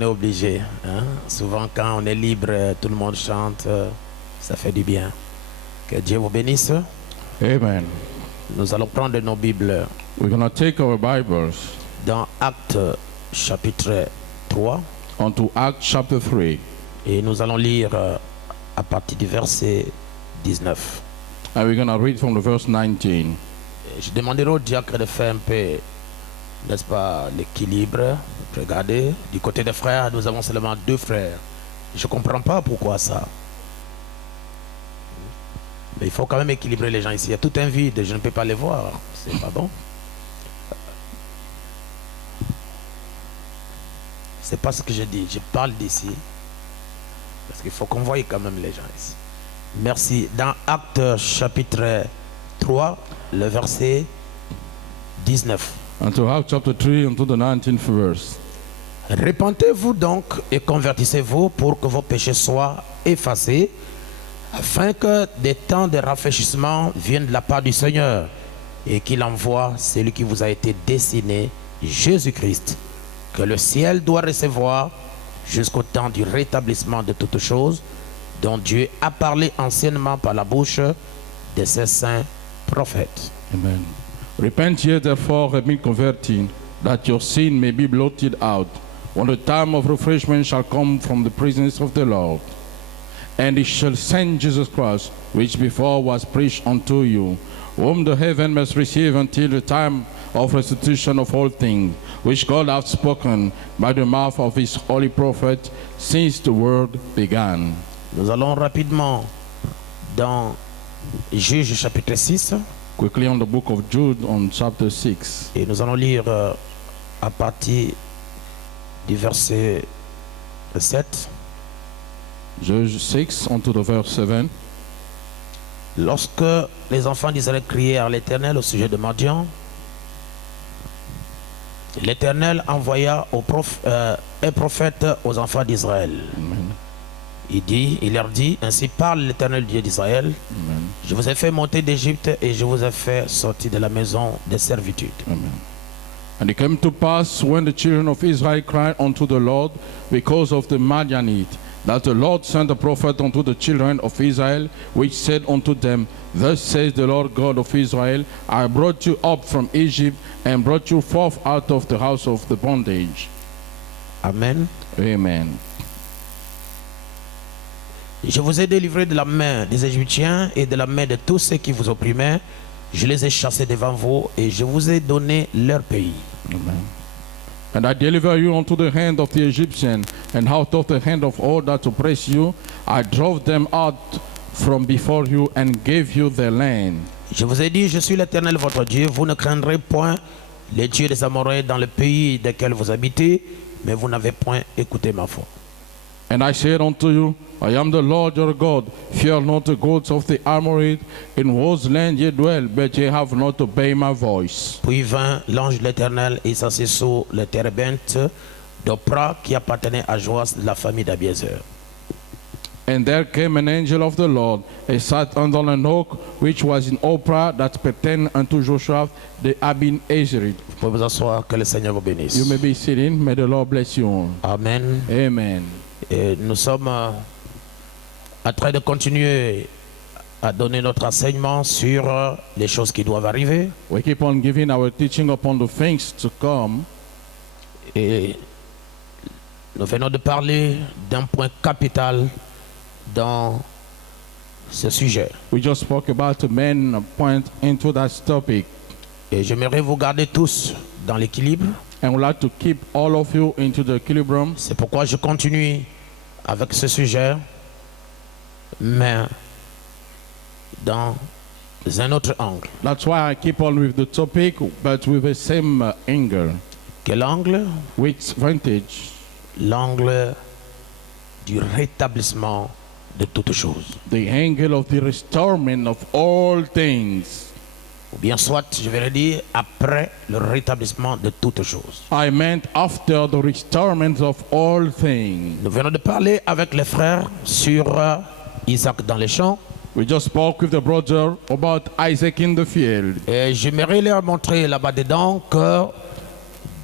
on est obligé. Hein? Souvent, quand on est libre, tout le monde chante. Ça fait du bien. Que Dieu vous bénisse. Amen. Nous allons prendre nos Bibles We're going to take our Bibles dans Actes chapitre 3 onto Acts chapter 3. et nous allons lire à partir du verset 19. And we're going to read from the verse 19. Et je demanderai au diacre de faire un peu, n'est-ce pas, l'équilibre. Regardez, du côté des frères, nous avons seulement 2 frères. Je ne comprends pas pourquoi ça. Mais il faut quand même équilibrer les gens ici. Il y a tout un vide, je ne peux pas les voir. C'est pas bon. C'est pas ce que je dis. Je parle d'ici. Parce qu'il faut qu'on voie quand même les gens ici. Merci. Dans Actes chapitre 3, le verset 19. Unto Acts chapter 3, unto the 19th verse. Repentez-vous donc et convertissez-vous pour que vos péchés soient effacés, afin que des temps de rafraîchissement viennent de la part du Seigneur et qu'il envoie celui qui vous a été destiné, Jésus-Christ, que le ciel doit recevoir jusqu'au temps du rétablissement de toutes choses, dont Dieu a parlé anciennement par la bouche de ses saints prophètes. Amen. Repent ye therefore and be converted, that your sin may be blotted out, when the time of refreshment shall come from the presence of the Lord. And he shall send Jesus Christ, which before was preached unto you, whom the heaven must receive until the time of restitution of all things, which God hath spoken by the mouth of his holy prophet since the world began. Nous allons rapidement dans Juges chapitre 6 Quickly on the book of Jude on chapter 6. et nous allons lire à partir du verset 7. Judge 6 unto the verse 7. Lorsque les enfants d'Israël criaient à l'Éternel au sujet de Madian, l'Éternel envoya un prophète aux enfants d'Israël. Il leur dit, ainsi parle l'Éternel Dieu d'Israël, je vous ai fait monter d'Égypte et je vous ai fait sortir de la maison de servitude. Amen. And it came to pass when the children of Israel cried unto the Lord because of the Midianites, that the Lord sent a prophet unto the children of Israel, which said unto them, Thus says the Lord God of Israel, I brought you up from Egypt and brought you forth out of the house of the bondage. Amen. Amen. Je vous ai délivré de la main des Égyptiens et de la main de tous ceux qui vous opprimaient. Je les ai chassés devant vous et je vous ai donné leur pays. Amen. And I deliver you unto the hand of the Egyptian, and out of the hand of all that oppress you. I drove them out from before you and gave you their land. Je vous ai dit, je suis l'Éternel votre Dieu. Vous ne craindrez point les dieux des Amoréens dans le pays desquels vous habitez, mais vous n'avez point écouté ma voix. And I said unto you, I am the Lord your God. Fear not the gods of the Amorites, in whose land ye dwell, but ye have not obeyed my voice. Puis vint l'ange de l'Éternel et s'assit sous le térébinthe d'Opra qui appartenait à Joas de la famille d'Abiezer. And there came an angel of the Lord, and sat under an oak which was in Ophrah, that pertained unto Joshua the Abin-Ezrite. Vous pouvez vous asseoir, que le Seigneur vous bénisse. You may be sitting. May the Lord bless you. Amen. Amen. Et nous sommes en train de continuer à donner notre enseignement sur les choses qui doivent arriver. We keep on giving our teaching upon the things to come. Et nous venons de parler d'un point capital dans ce sujet. We just spoke about the main point into that topic. Et j'aimerais vous garder tous dans l'équilibre. And we'd like to keep all of you into the equilibrium. C'est pourquoi je continue avec ce sujet, mais dans un autre angle. That's why I keep on with the topic, but with the same angle. Quel angle? Which vantage? L'angle du rétablissement de toutes choses. The angle of the restorement of all things. Ou bien soit, je vais le dire, après le rétablissement de toutes choses. I meant after the restorement of all things. Nous venons de parler avec les frères sur Isaac dans les champs. We just spoke with the brother about Isaac in the field. Et j'aimerais leur montrer là-bas dedans que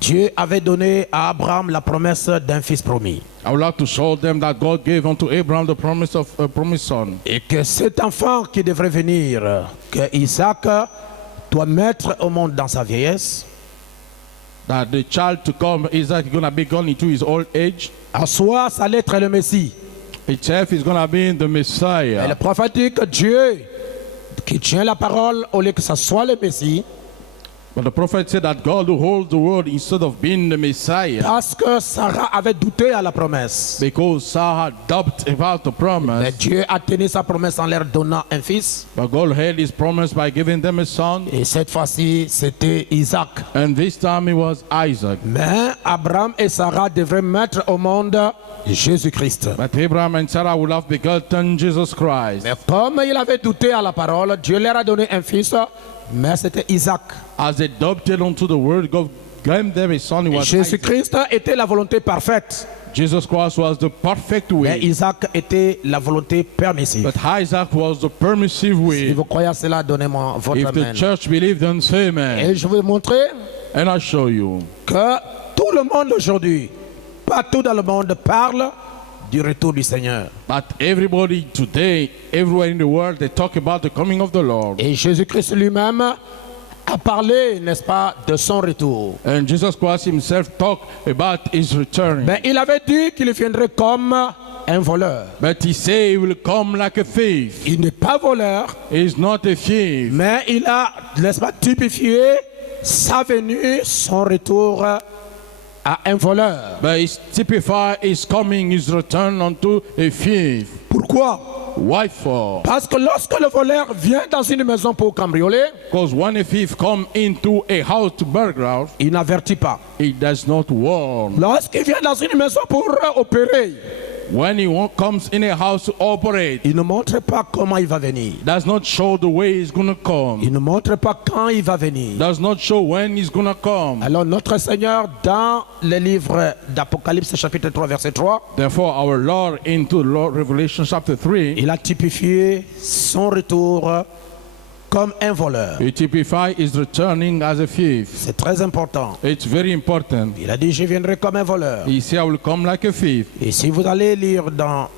Dieu avait donné à Abraham la promesse d'un fils promis. I would like to show them that God gave unto Abraham the promise of a promised son. Et que cet enfant qui devrait venir, que Isaac doit mettre au monde dans sa vieillesse, That the child to come, Isaac, is going to be gone into his old age. en soi, ça allait être le Messie. Itself is going to be the Et Messiah. le prophète dit que Dieu, qui tient la parole, au lieu que ce soit le Messie, But the prophet said that God will hold the word instead of being the Messiah. parce que Sarah avait douté à la promesse. Because Sarah doubted about the Mais promise. Dieu a tenu sa promesse en leur donnant un fils. But God held his promise by giving them a son. Et cette fois-ci, c'était Isaac. And this time it was Isaac. Mais Abraham et Sarah devraient mettre au monde Jésus-Christ. But Abraham and Sarah would have begotten Jesus Christ. Mais comme il avait douté à la parole, Dieu leur a donné un fils, mais c'était Isaac. As they doubted unto the word, God gave them a son. It was Isaac. Jésus-Christ était la volonté parfaite, Jesus Christ was the perfect mais way. Isaac était la volonté permissive. But Isaac was the permissive Si way. vous croyez à cela, donnez-moi votre If the main. church believed in say amen. Et je vais vous montrer And I show you que tout le monde aujourd'hui, partout dans le monde, parle du retour du Seigneur. that everybody today, everywhere in the world, they talk about the coming of the Lord. Et Jésus-Christ lui-même a parlé, n'est-ce pas, de son retour. And Jesus Christ himself talked about his return. Mais il avait dit qu'il viendrait comme un voleur. But he said he will come like a thief. Il n'est pas voleur, He's not a thief. mais il a, n'est-ce pas, typifié sa venue, son retour à un voleur. But he typified his coming, his return unto a thief. Pourquoi? Why for? Parce que lorsque le voleur vient dans une maison pour cambrioler, Because when a thief come into a house to burglarize, il n'avertit pas. he does not warn. Lorsqu'il vient dans une maison pour opérer, When he comes in a house to operate, il ne montre pas comment il va venir. does not show the way he's going to come. Il ne montre pas quand il va venir. Does not show when he's going to come. Alors notre Seigneur, dans le livre d'Apocalypse chapitre 3 verset 3, Therefore, our Lord into Revelation chapter 3, il a typifié son retour comme un voleur. he typifies his returning as a thief. C'est très important. It's very important. Il a dit, je viendrai comme un voleur. He said, I will come like a thief. Et si vous allez lire dans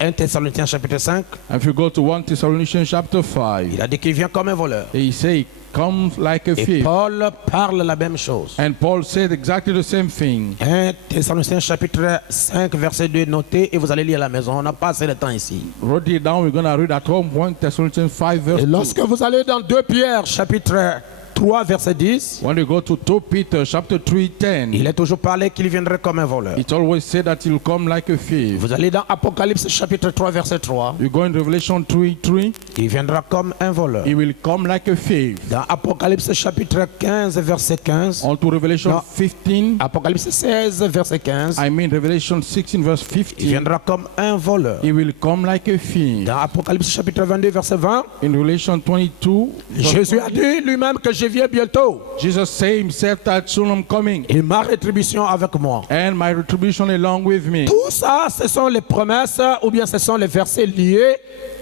1 Thessaloniciens chapitre 5, And if you go to 1 Thessalonians chapter 5, il a dit qu'il vient comme un voleur. he said, he comes like a Et thief. Paul parle la même chose. And Paul said exactly the same thing. 1 Thessaloniciens chapitre 5 verset 2, notez et vous allez lire à la maison. On n'a pas assez de temps ici. Wrote it down. We're going to read at home 1 Thessalonians 5 verse Et 2. lorsque vous allez dans 2 Pierre chapitre 3 verset 10, When you go to 2 Peter chapter 3:10, il est toujours parlé qu'il viendrait comme un voleur. it always said that he'll come like a thief. Vous allez dans Apocalypse chapitre 3 verset 3, You go in Revelation 3:3, il viendra comme un voleur. he will come like a thief. Dans Apocalypse chapitre 15 verset 15, On to Revelation No. 15, Apocalypse 16 verset 15, I mean Revelation 16 verse il 15, viendra comme un voleur. he will come like a thief. Dans Apocalypse chapitre 22 verset 20, In Revelation 22, verse Jésus a dit lui-même que je viens bientôt Jesus said himself that soon I'm coming, et ma rétribution avec moi. and my retribution along with me. Tout ça, ce sont les promesses ou bien ce sont les versets liés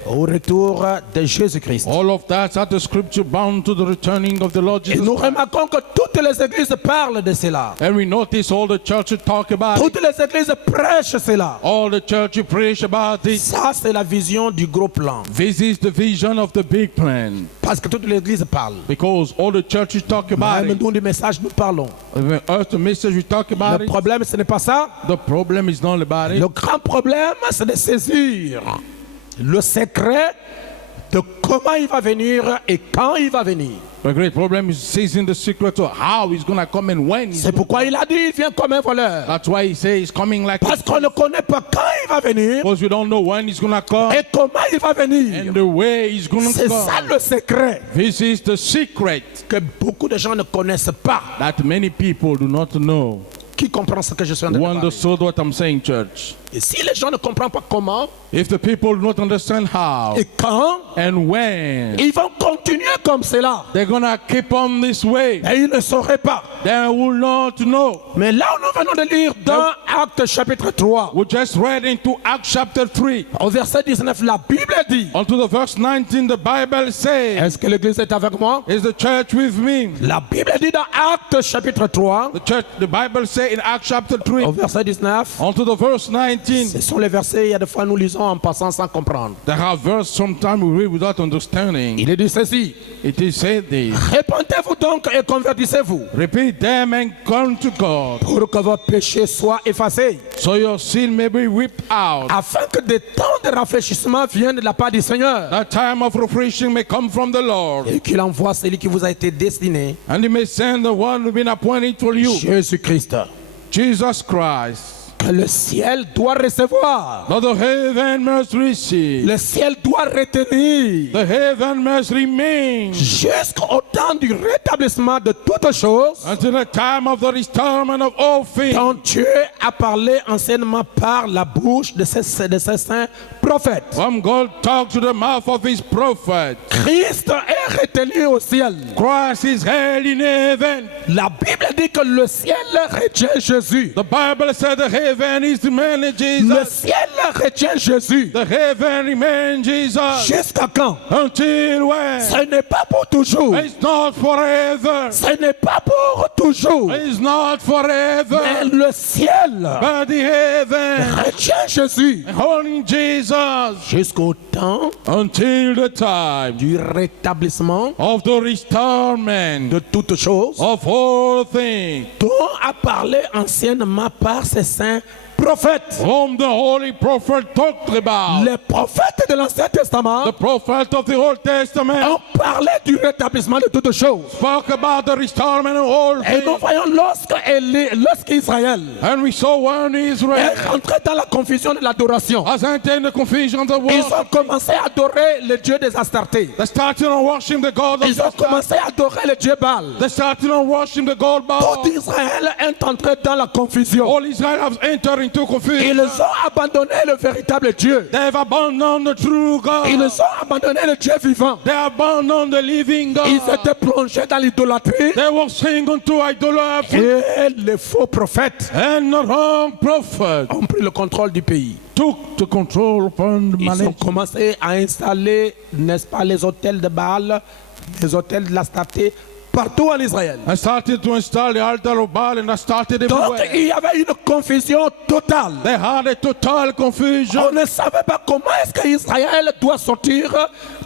au retour de Jésus-Christ. All of that are the scripture bound to the returning of the Lord Et Jesus nous Christ. remarquons que toutes les églises parlent de cela. And we notice all the churches talk about it. Toutes les églises prêchent cela. All the churches preach about it. Ça, c'est la vision du gros plan. This is the vision of the big plan. Parce que toutes les églises parlent. Because all the churches talk about Même it. nous, du message, nous parlons. When us, the message, we talk about Le it. problème, ce n'est pas ça. The problem is not about it. Le grand problème, c'est de saisir le secret de comment il va venir et quand il va venir. The great problem is seizing the secret of how he's going to come and when. C'est pourquoi il a dit il vient comme un voleur. That's why he says he's coming like Parce qu'on ne connaît pas quand il va venir because we don't know when he's going to come et comment il va venir. and the way he's going to C'est ça come. le secret This is the secret que beaucoup de gens ne connaissent pas. that many people do not know. Qui comprend ce que je suis en train who de parler? understood what I'm saying, church? Et si les gens ne comprennent pas comment If the people do not understand how et quand, and when, ils vont continuer comme cela. they're gonna keep on this way. Et ils ne sauraient pas. They will not know. Mais là où nous venons de lire dans Actes chapitre 3, We just read into Acts chapter 3. au verset 19, la Bible dit, Onto the verse 19, the Bible says, est-ce que l'église est avec moi? is the church with me? La Bible dit dans Actes chapitre 3, The Bible says in Acts chapter au 3, verset 19, onto the verse 19, ce sont les versets, il y a des fois nous lisons en passant sans comprendre. there are verses sometimes we read without understanding. Il est dit ceci, It is said this, répentez-vous donc et convertissez-vous repeat them and come to God, pour que vos péchés soient effacés, so your sin may be wiped out. afin que des temps de rafraîchissement viennent de la part du Seigneur That time of refreshing may come from the Lord, et qu'il envoie celui qui vous a été destiné, and He may send the one who's been appointed for you, Jésus-Christ, Jesus Christ. que le ciel doit recevoir, That the heaven must receive, le ciel doit retenir, the heaven must remain, jusqu'au temps du rétablissement de toutes choses until the time of the retirement of all things, dont Dieu a parlé anciennement par la bouche de ses saints prophètes. when God talks to the mouth of His prophet. Christ est retenu au ciel. Christ is held in heaven. La Bible dit que le ciel retient Jésus. The Bible said the heaven is the man Le Jesus. ciel retient Jésus. The heaven remains Jesus. Jusqu'à quand? Until when? Ce n'est pas pour toujours. It's not forever. Ce n'est pas pour toujours. It's not Mais forever. le ciel But the heaven retient Jésus holding Jesus jusqu'au temps until the time du rétablissement of the retirement de toutes choses of all things, dont a parlé anciennement par ses saints prophètes. whom the holy prophet talked about. Les prophètes de l'Ancien Testament The prophet of the Old Testament ont parlé du rétablissement de toutes choses. spoke about the retirement of all Et nous things. voyons lorsqu'Israël And we saw when est Israel rentré dans la confusion de l'adoration, has entered the confusion of the ils world. ont commencé à adorer le Dieu des Astartés. They started on worshiping the God of Ils ont Astar. commencé à adorer le Dieu Baal. They started on worshiping the God Baal. Tout Israël est entré dans la confusion. All Israel has entered into Ils confusion. ont abandonné le véritable Dieu. They have abandoned the true Ils God. ont abandonné le Dieu vivant. They abandoned the living Ils God. étaient plongés dans l'idolâtrie. They were singing unto idolatry. Et les faux prophètes And the wrong prophet ont pris le contrôle du pays. took the control upon the Ils ont management. commencé à installer, n'est-ce pas, les hôtels de Baal, les hôtels de l'Astarté, partout en Israël. I started to install the altar of Baal, and I started Donc everywhere. il y avait une confusion totale. They had a total confusion. On ne savait pas comment est-ce qu'Israël doit sortir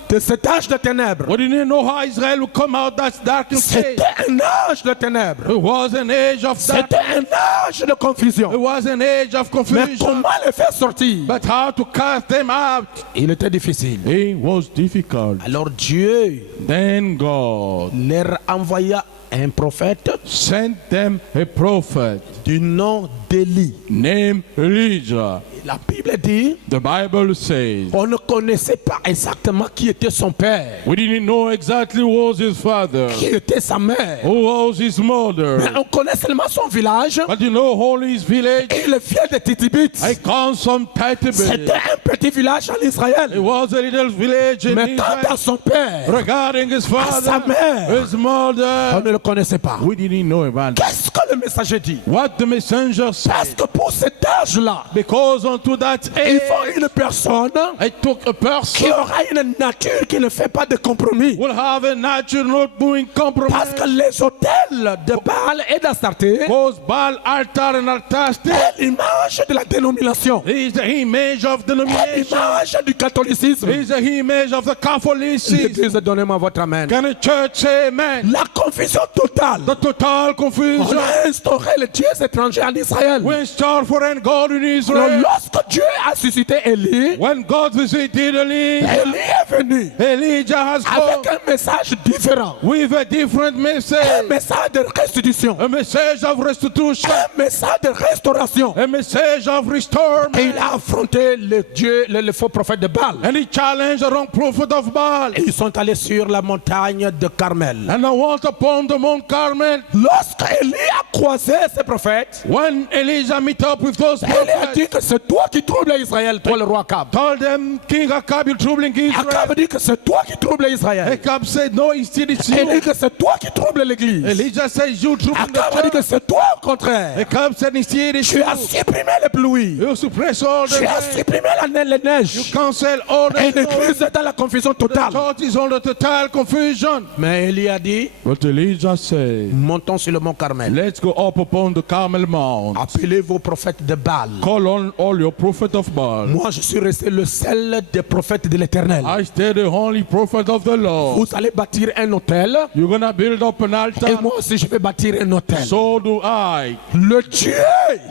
de cet âge de ténèbres. We didn't know how Israel would come out that darkened state. C'était un âge de ténèbres. It was an age of C'était darkness. un âge de confusion. It was an age of Mais confusion. comment les faire sortir? But how to cast them out? Il était difficile. It was difficult. Alors Dieu Then God leur envoya un prophète sent them a prophet du nom d'Élie. named Elijah. La Bible dit, The Bible says on ne connaissait pas exactement qui était son père, we didn't know exactly who was his father, qui était sa mère. who was his Mais mother. on connaît seulement son village. But you know, all his village, Il vient de Titibit. I comes from C'était Titibet. un petit village en It Israël. was a little village in Mais quant à Israel. son père, Regarding his sa father, mère, his on mother, ne le connaissait pas. we didn't know about that. Qu'est-ce que le messager dit? What the messenger Parce said, que pour cet âge-là, because unto that il age, faut une personne I took a qui person aura une nature qui ne fait pas de compromis. will have a nature not doing Parce compromise. que les hôtels de Baal et d'Astarté Because Baal altar and Altaste est l'image de la dénomination, is the image of est denomination, l'image du catholicisme. is the image of the Catholicism. L'église, donnez-moi votre amen. Can the church say amen? La confusion totale. The total On confusion. a instauré les dieux étrangers en Israël. We start foreign God in Alors, Israel. lorsque Lorsque Dieu a suscité Élie, when God visited Elijah, Élie est venu Elijah has avec come un message différent. with a different Un message. message de restitution. A message of restitution. Un message de restauration. A message of Et restorement. il a affronté le faux prophète de Baal. And he challenged the wrong prophet of Baal. Et ils sont allés sur la montagne de Carmel. And I walked upon the Mount Carmel. Lorsque Élie a croisé ces prophètes, When Elijah met up with those Élie a prophets, dit que c'est toi qui troubles Israël, toi le roi Akab. told them, King Akab, you're troubling Israel. Akab dit que c'est toi qui troubles Israël. Akab said, no, instead it's Il dit you. que c'est toi qui troubles l'église. Elijah said, you troubling Akab a dit the que church. c'est toi au contraire. Akab said, instead it's Tu you. as supprimé les pluies. You suppress all the Tu as rain. supprimé les neiges. Cancel all Et the l'église est dans la confusion totale. church is under total confusion. Mais Élie a dit, But Elijah said, montons sur le mont Carmel. let's go up upon the Carmel Mount. Appelez vos prophètes de Baal. Call on all your prophets of Baal. Moi, je suis resté le seul des prophètes de l'Éternel. I stay the holy prophet of the Lord. Vous allez bâtir un hôtel. You're gonna build up an Et altar. moi aussi, je vais bâtir un hôtel. So do I. Le Dieu,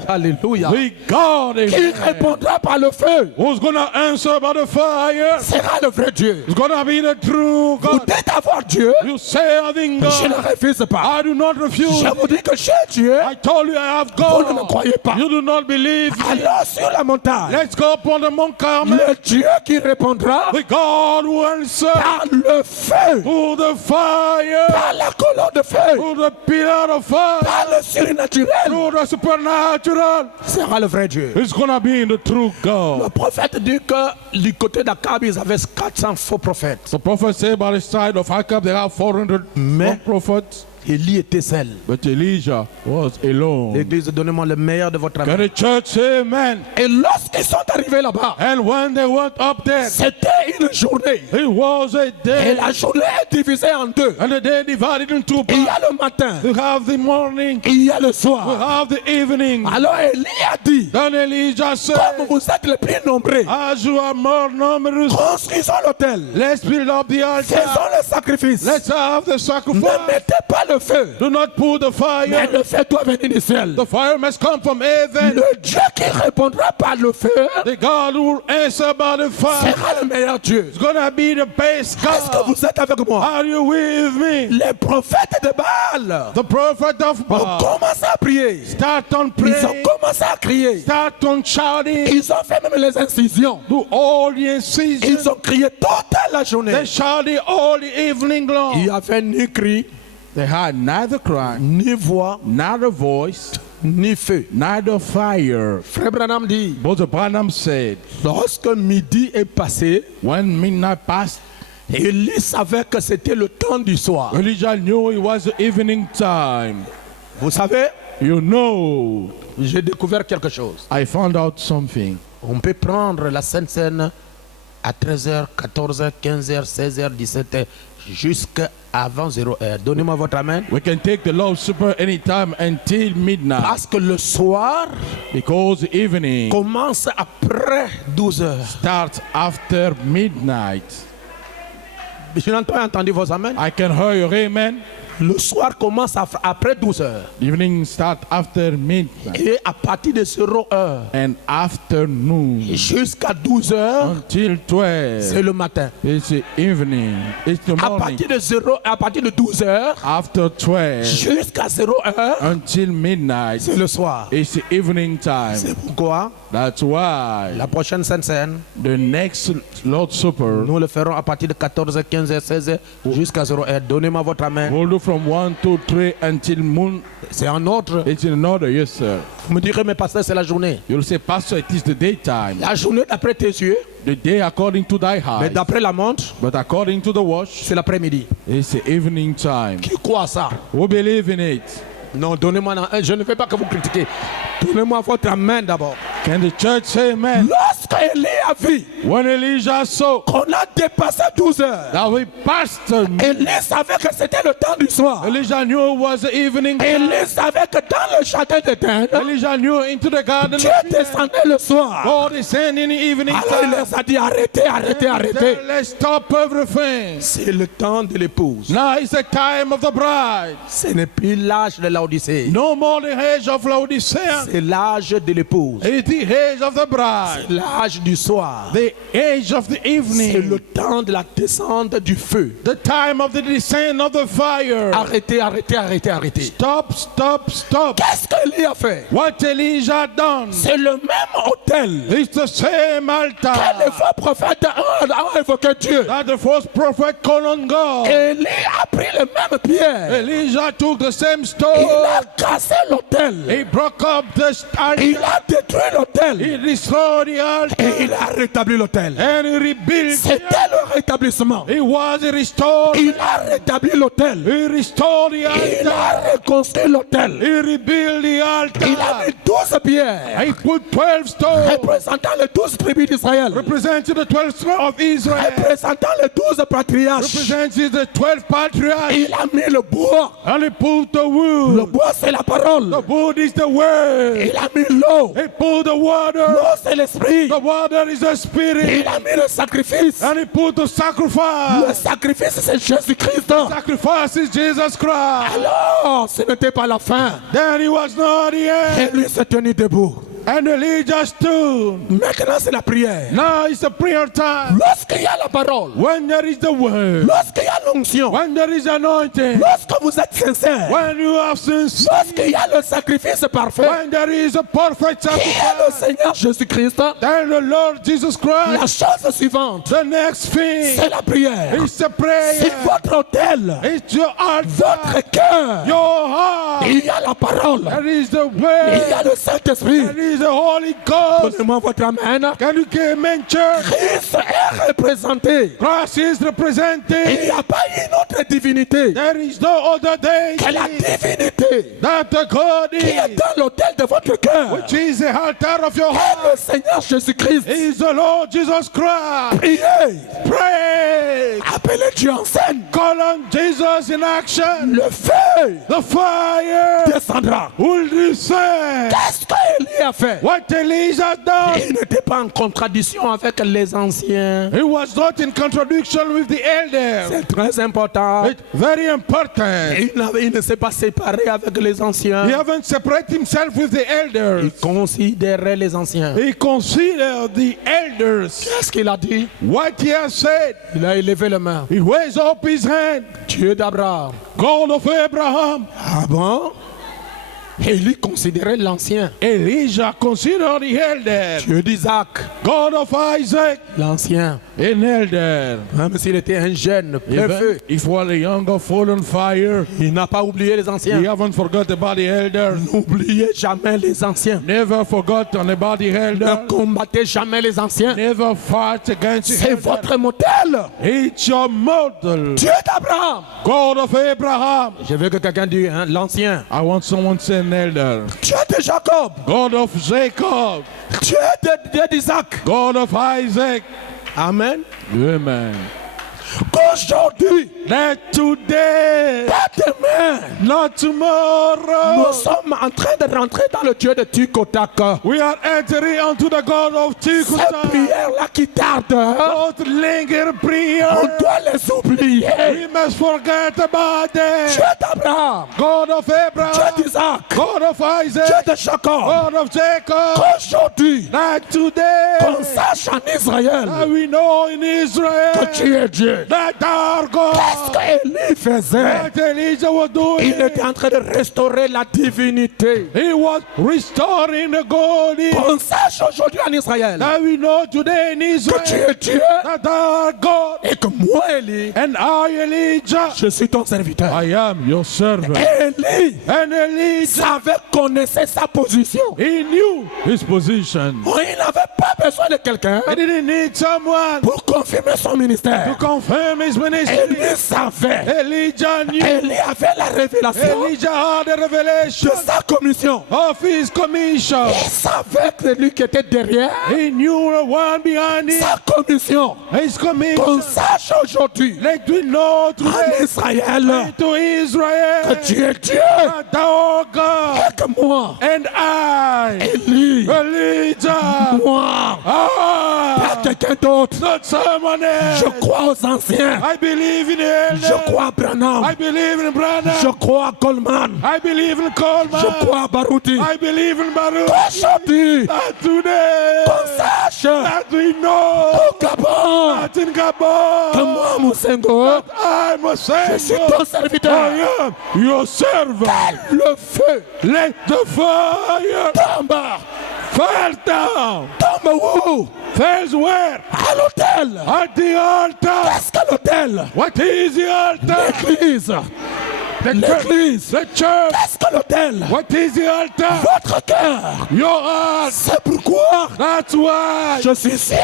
alléluia, The God qui is répondra par le feu, who's gonna answer by the fire. sera le vrai Dieu. It's gonna be the true Vous God. dites avoir Dieu, You say having je ne God. refuse pas. I do not refuse. Je vous dis que j'ai Dieu, I told you I have vous ne me God. croyez pas. You do not believe me. Alors sur la montagne, Let's go upon the Mount Carmel. le Dieu qui répondra The God who answers par le feu, through the fire, par la colonne de feu, through the pillar of fire, par le surnaturel, through the supernatural. sera le vrai Dieu. It's gonna be the true Le God. prophète dit que du côté d'Akab, ils avaient 400 faux prophètes. The prophet said by the side of Akab there are 400 Mais- prophets, Élie était seul. but Elijah was alone. L'église, donnez-moi le meilleur de votre Can amour. the church say amen? Et lorsqu'ils sont arrivés là-bas, And when they went up there, c'était une journée. it was a Et day, la journée est divisée en deux. and the day divided into Il y parts. a le matin, You have the morning, il y a le you soir. have the evening. Alors Élie a dit, Then Elijah said, comme vous êtes les plus nombreux, as you are more numerous, construisons l'autel. let's build up the altar. Faisons le sacrifice. Let's have the Ne sacrifice. mettez pas le feu. Do not put the Mais fire. le feu doit venir du ciel. The fire must come from heaven. Le Dieu qui répondra par le feu The God who will answer by the fire sera le meilleur Dieu. is gonna be the best Est-ce que God. vous êtes avec moi? Are you with me? Les prophètes de Baal The prophet of ont Baal. commencé à prier. Start on Ils ont praying. commencé à crier. Start on shouting. Ils ont fait même les incisions. Do all the Ils incisions. ont crié toute la journée. They shouted all the evening Il long. n'y avait ni cri, They had neither cry, ni voix, neither voice, ni feu. neither fire. Frère Branham dit, But Branham said, lorsque midi est passé, when midnight passed, Élie savait que c'était le temps du soir. Elijah knew it was the evening time. Vous savez, You know, j'ai découvert quelque chose. I found out something. On peut prendre la Sainte Seine à 13h, 14h, 15h, 16h, 17h, jusqu'à avant 0h. Donnez-moi votre amen. We can take the Lord's Supper anytime until midnight Parce que le soir because the evening commence après 12h. starts after midnight. Je n'ai pas entendu vos amens. I can hear your amen. Le soir commence après 12h. The evening starts after midnight Et à partir de 0h and afternoon jusqu'à 12h, until 12. c'est le matin. It's the evening. It's the À morning. partir de 12h After 12 jusqu'à 0h, until midnight. c'est le soir. It's the evening time. C'est pourquoi That's why la prochaine Sainte Seine, the next Lord's Supper nous le ferons à partir de 14h, 15h, 16h jusqu'à 0h. Donnez-moi votre amen. we'll do from 1 to 3 until moon. C'est un autre. It's in order, yes, sir. Vous me direz, mais pasteur, c'est la journée. You'll say, Pastor, it is the daytime. La journée d'après tes yeux, The day according to thy mais eyes. d'après la montre, But according to the watch, c'est l'après-midi. it's the evening time. Qui croit ça? Who believe in it? Non, donnez-moi. Je ne veux pas que vous critiquez. Donnez-moi votre amen d'abord. Can the church say amen? Lorsque Lorsqu'Élie a vu When Elijah saw qu'on a dépassé 12 heures, that we passed, Élie savait que c'était le temps du soir. Elijah knew it was the evening time. Élie savait que dans le jardin d'Éden, Elijah knew into the garden Dieu descendait le soir. God is sending in the evening Alors il time. les a dit arrêtez, arrêtez, arrêtez. Let's stop everything. C'est le temps de l'épouse. Now it's the time of the bride. Ce n'est plus l'âge de l'Odyssée. No more the age of Laodicea. C'est l'âge de l'épouse. It's the age of the bride. L'âge du soir. The age of the C'est evening. le temps de la descente du feu. The time of the descent of the fire. Arrêtez, arrêtez, arrêtez, arrêtez. Stop, stop, stop. Qu'est-ce qu'Élie a fait? What Elijah done? C'est le même autel It's the same que les altar faux prophètes ont évoqué Dieu. that the false prophet called on God. Élie a pris le même pierre. Elijah took the same Il stone. a cassé l'autel. He broke up the Il altar. a détruit l'autel. He destroyed the altar. Et il a rétabli l'autel. And he rebuilt. C'était le rétablissement. It was restored. Il a rétabli l'autel. He restored the Il altar. a reconstruit l'autel. He rebuilt the Il a altar. mis 12 pierres He put 12 stones représentant les 12 tribus d'Israël, representing the 12 tribes of Israel. représentant les 12 patriarches. Representing the 12 patriarchs. Il a mis le bois. And he put the Le wood. bois, c'est la parole. The wood is the word. Il a mis l'eau. He put the water. L'eau, c'est l'esprit. The water is the spirit. Il a mis le sacrifice. And he put the Le sacrifice. sacrifice, c'est Jésus-Christ. Sacrifice is Jesus Christ. Alors, ce n'était pas la fin. Then he was not Et here. lui s'est tenu debout. And Elijah stood. Maintenant, c'est la prière. Now it's the prayer time. Lorsqu'il y a la parole, When there is the word. lorsqu'il y a l'onction, When there is anointing. lorsque vous êtes sincère, When you have sincere. lorsqu'il y a le sacrifice parfait, When there is a perfect qui est le sacrifice. Seigneur Jésus-Christ, Then the Lord Jesus la Christ. chose suivante, The next thing c'est la prière. is the C'est prayer. votre autel, It's your altar. votre cœur. Your heart. Il y a la parole, There is the il y word. a le Saint-Esprit. There is the Holy Ghost. Donnez-moi votre amen. Can you give amen, church? Christ est représenté. Christ is Il represented. n'y a pas une autre divinité There is no other day que la divinité that the God qui est is, dans l'autel de votre cœur. which is the altar of your Et heart, le Seigneur Jésus-Christ. is the Lord Jesus Christ. Priez. Pray. Appelez Dieu en scène. Call on Jesus in action. Le feu The fire descendra. will descend. Qu'est-ce qu'Élie a fait? What Elijah done, Il n'était pas en contradiction avec les anciens. he was not in contradiction with the elders. C'est très important. It's very important. Il ne s'est pas séparé avec les anciens. He haven't separated himself with the Il elders. considérait les anciens. He considered the elders. Qu'est-ce qu'il a dit? What he has said, Il a élevé les mains. he raised up his hand. Dieu d'Abraham. God of Abraham. Ah bon? Élie considérait l'ancien. Elijah considered the elder. Dieu d'Isaac. God of Isaac, L'ancien. an elder. Même s'il était un jeune, plein Even feu. if was a younger fallen fire, Il n'a pas oublié les anciens. he haven't forgot about the elders. N'oubliez jamais les anciens. Never forgotten about the Ne elders. combattez jamais les anciens. Never fight against the C'est elders. votre modèle. It's your model. Dieu d'Abraham. God of Abraham. Je veux que quelqu'un dise, hein, l'ancien. I want someone to say an elder. Dieu de Jacob. God of Jacob. Dieu d'Isaac. God of Isaac. Amen. Amen. Qu'aujourd'hui, That today, pas demain, not tomorrow, nous sommes en train de rentrer dans le Dieu de Tikotaka. we are entering onto the God of Ces Tikuta. prières-là qui tardent, hein, Not linger on prayer. doit les oublier. We must forget about Dieu them. d'Abraham, God of Dieu Abraham. d'Isaac, God of Dieu Isaac. de Jacob. God of Jacob. Qu'aujourd'hui, That today, qu'on sache en Israël that we know in que Israel, tu es Dieu. that our Qu'est-ce God, qu'Élie faisait? that Elijah was Il doing, était en train de restaurer la divinité. he was restoring the God Qu'on sache aujourd'hui en Israël that we know today in que tu Israel, es Dieu that our God et que moi, Élie, and I, Elijah, je suis ton serviteur. I am your servant. Élie And Elijah, savait, connaissait sa position. he knew his position. Il n'avait pas besoin de quelqu'un He didn't need someone pour confirmer son ministère. to confirm him his ministry. Élie savait. Elijah knew. Élie avait la révélation Elijah had a revelation de sa commission. of his commission. Il savait que lui qui était derrière He knew the one behind him. sa commission. His Qu'on commission. sache aujourd'hui Let we know en today Israël to que Israel Dieu est Dieu that thou God et que moi, and I, Élie, Elijah, moi, pas I, quelqu'un d'autre. not someone else. Je crois aux anciens. I believe in the Je elders. crois à Branham. I believe in Branham. Je crois à Coleman. I believe in Coleman. Je crois à Barouti. I believe in Baruch. Aujourd'hui, That today, qu'on sache that we know au Gabon that in que Gabon, moi, Moussengo, I must je say, suis ton serviteur. I am your servant. Le feu Let the fire tombe. fall down. Tombe où? Falls where? À l'hôtel. At the altar. Qu'est-ce qu'à l'hôtel? What is the altar? L'église. L'église. The church. Qu'est-ce que l'hôtel? What is the altar? Votre cœur. Your heart. C'est pourquoi That's why je suis sûr.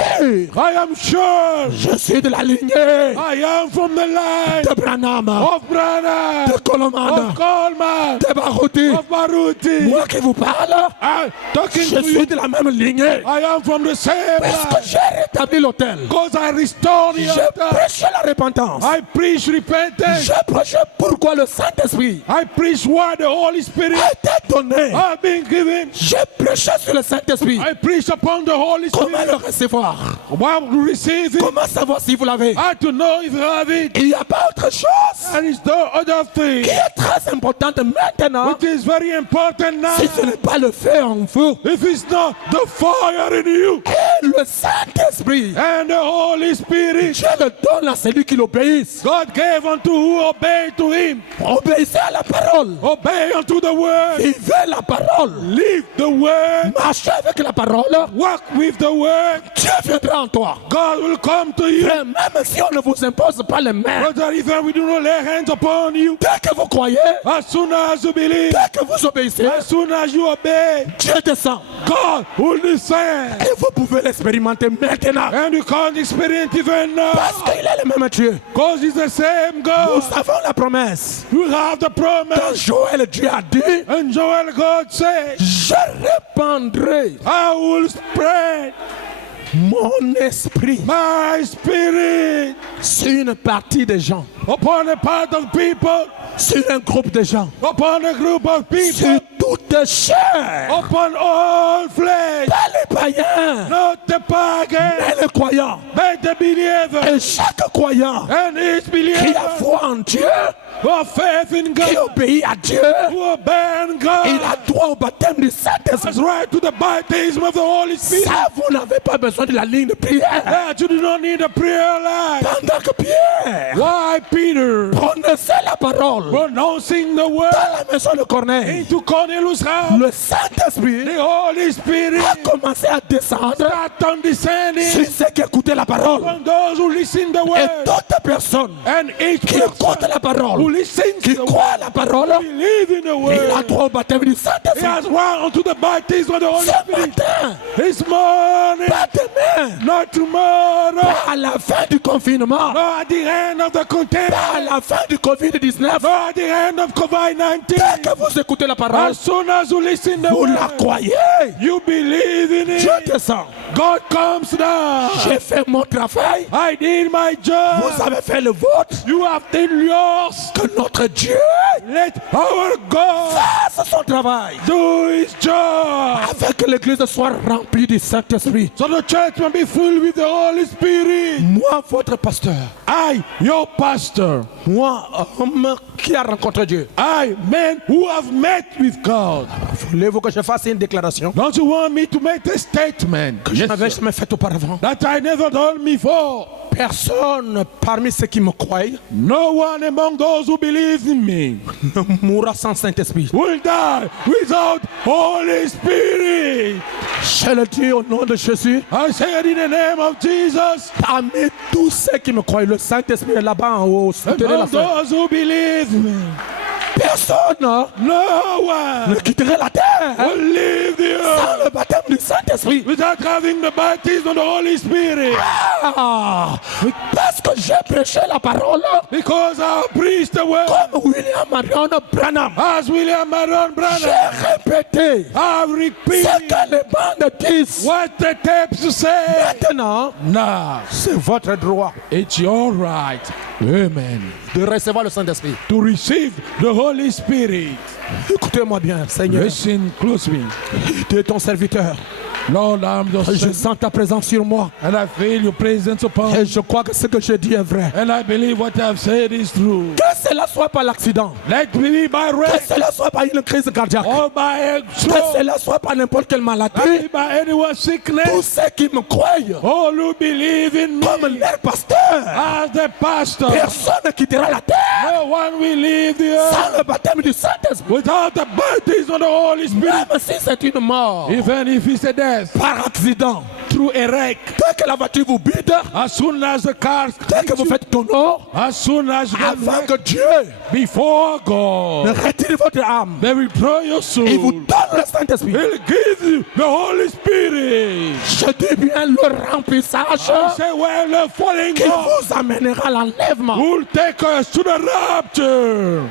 I am sure Je suis de la lignée I am from the line de Branham, of Branham, de Coleman, of Coleman, de Barouti. of Baruti. Moi qui vous parle, I'm talking je to suis you. de la même lignée. I am from the same Puisque line. j'ai rétabli l'hôtel, Because I restore the j'ai altar. prêché la repentance. I preach repentance. J'ai prêché pourquoi le Saint-Esprit I preach why the Holy Spirit a été donné. has been given. J'ai prêché sur le Saint-Esprit. I preach upon the Holy Comment Spirit. le recevoir? While we receive it, Comment savoir si vous l'avez? how to know if you have it. Il n'y a pas autre chose And it's the other thing qui est très importante maintenant. which is very important now. Si ce n'est pas le feu en vous If it's not the fire in you et le Saint-Esprit, and the Holy Spirit, Dieu le donne à celui qui l'obéisse. God gave unto who obey to him. Obéissez à la parole. Obey unto the word. Vivez la parole. Live the word. Marchez avec la parole. Walk with the word. Dieu viendra en toi. God will come to you. Et même si on ne vous impose pas les mains, Brother, even we do not lay hands upon you, dès que vous croyez, as soon as you believe, dès que vous obéissez, as soon as you obey, Dieu descend. God will descend. Et vous pouvez l'expérimenter maintenant. And you can't experience even Parce now. qu'il est le même Dieu. Because it's the same Nous God. avons la promesse. You have the Quand promise. Joël, Dieu a dit, And Joel, God said, je répandrai I will spread mon esprit my spirit sur une partie des gens, upon a part of people, sur un groupe de gens, upon a group of sur people, toute chair. upon all flesh, Pas les païens, not the pagan, mais les croyants. but the believer. Et chaque croyant And each qui believer a foi en Dieu, who have faith in qui God, obéit à Dieu, who obey il God, a droit au baptême du Saint-Esprit. has right to the baptism of the Holy Spirit. Ça, vous n'avez pas besoin de la ligne de prière. That you do not need a prayer life. Pendant que Pierre Why Peter prononçait la parole pronouncing the word dans la maison de Corneille, into Cornelius' house, le Saint-Esprit the Holy Spirit a commencé à descendre start on sur descending ceux qui écoutaient la parole. on those who listen the Et word, toute personne and each qui écoute person la who parole, listens qui to the croit word, à la parole, believe in the il a word, droit au baptême du he Saint-Esprit. has right unto the baptism of the Holy Ce Spirit. matin, This morning, pas demain, not tomorrow, à la fin du confinement, not at the end of the à containment, la fin du Covid-19, not at the end of dès COVID-19. que vous écoutez la parole, As soon as you listen the vous la word, croyez. you believe in Dieu it. descend. God comes down. J'ai fait mon travail. I did my job. Vous avez fait le vôtre. You have done yours. Que notre Dieu Let our God fasse son travail. do his job. Afin que l'église soit remplie du Saint-Esprit. So the church can be filled with the Holy Spirit. Moi, votre pasteur. I, your pastor. Moi, homme qui a rencontré Dieu. I, men who have met with God. Voulez-vous que je fasse une déclaration Don't you want me to make a statement que je n'avais jamais faite auparavant? that I never done before? Personne parmi ceux qui me croient No one among those who believe in me ne mourra sans Saint-Esprit. will die without Holy Spirit. Je le dis au nom de Jésus. I say it in the name of Jesus. Parmi tous ceux qui me croient, le Saint-Esprit est là-bas en haut. Soutenez la Among foi. those who believe me, Personne No ne one quitterait la terre will leave the sans earth le baptême du Saint-Esprit. without having the baptism of the Holy Spirit. Ah, parce que j'ai prêché la parole Because I preached the word comme William Marion Branham. as William Marion Branham. J'ai répété I ce repeat que les bandes disent. what the tapes say. Maintenant, Now, c'est votre droit it's your right, amen, de recevoir le Saint-Esprit. to receive the Holy Spirit. Écoutez-moi bien, Seigneur. Listen closely. Tu es ton serviteur. Lord, I'm Je just sens ta présence sur moi. and I feel your presence upon Et me. je crois que ce que je dis est vrai. And I believe what I've said is true. Que cela soit par l'accident. Let me be by Que race cela soit par une crise cardiaque. or by a Que stroke, cela soit par n'importe quelle maladie. not by anyone's Tous sickness. ceux qui me croient All who believe in comme me leur pasteur. as the pastor. Personne ne quittera la terre No one will leave the earth sans le baptême du Saint-Esprit. without the baptism of the Holy Spirit. Même si c'est une mort Even if it's a death par accident. through a wreck, Dès que la voiture vous bide, as soon as the car, dès que vous faites tonneau, as soon as you get avant wrecked, que Dieu before ne God, retire votre âme, they will throw your soul. il vous donne le Saint-Esprit. He'll give you the Holy Spirit. Je dis bien le remplissage I say, well, the falling qui God vous amènera à l'enlèvement. will take us to the rapture.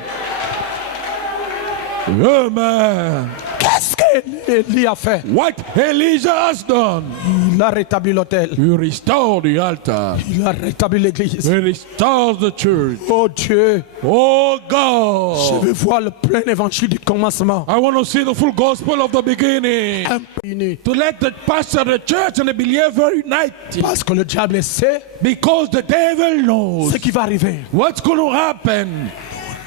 Amen. Qu'est-ce qu'Élie a fait? What Elijah has done, Il a rétabli l'autel. he restored the altar. Il a rétabli l'église. He restores the church. Oh Dieu, Oh je God, veux voir le plein évangile du commencement. I want to see the full gospel of the beginning. Impuni. To let the pastor, the church, and the believer unite. Parce que le diable sait Because the devil knows ce qui va arriver. what's going to happen.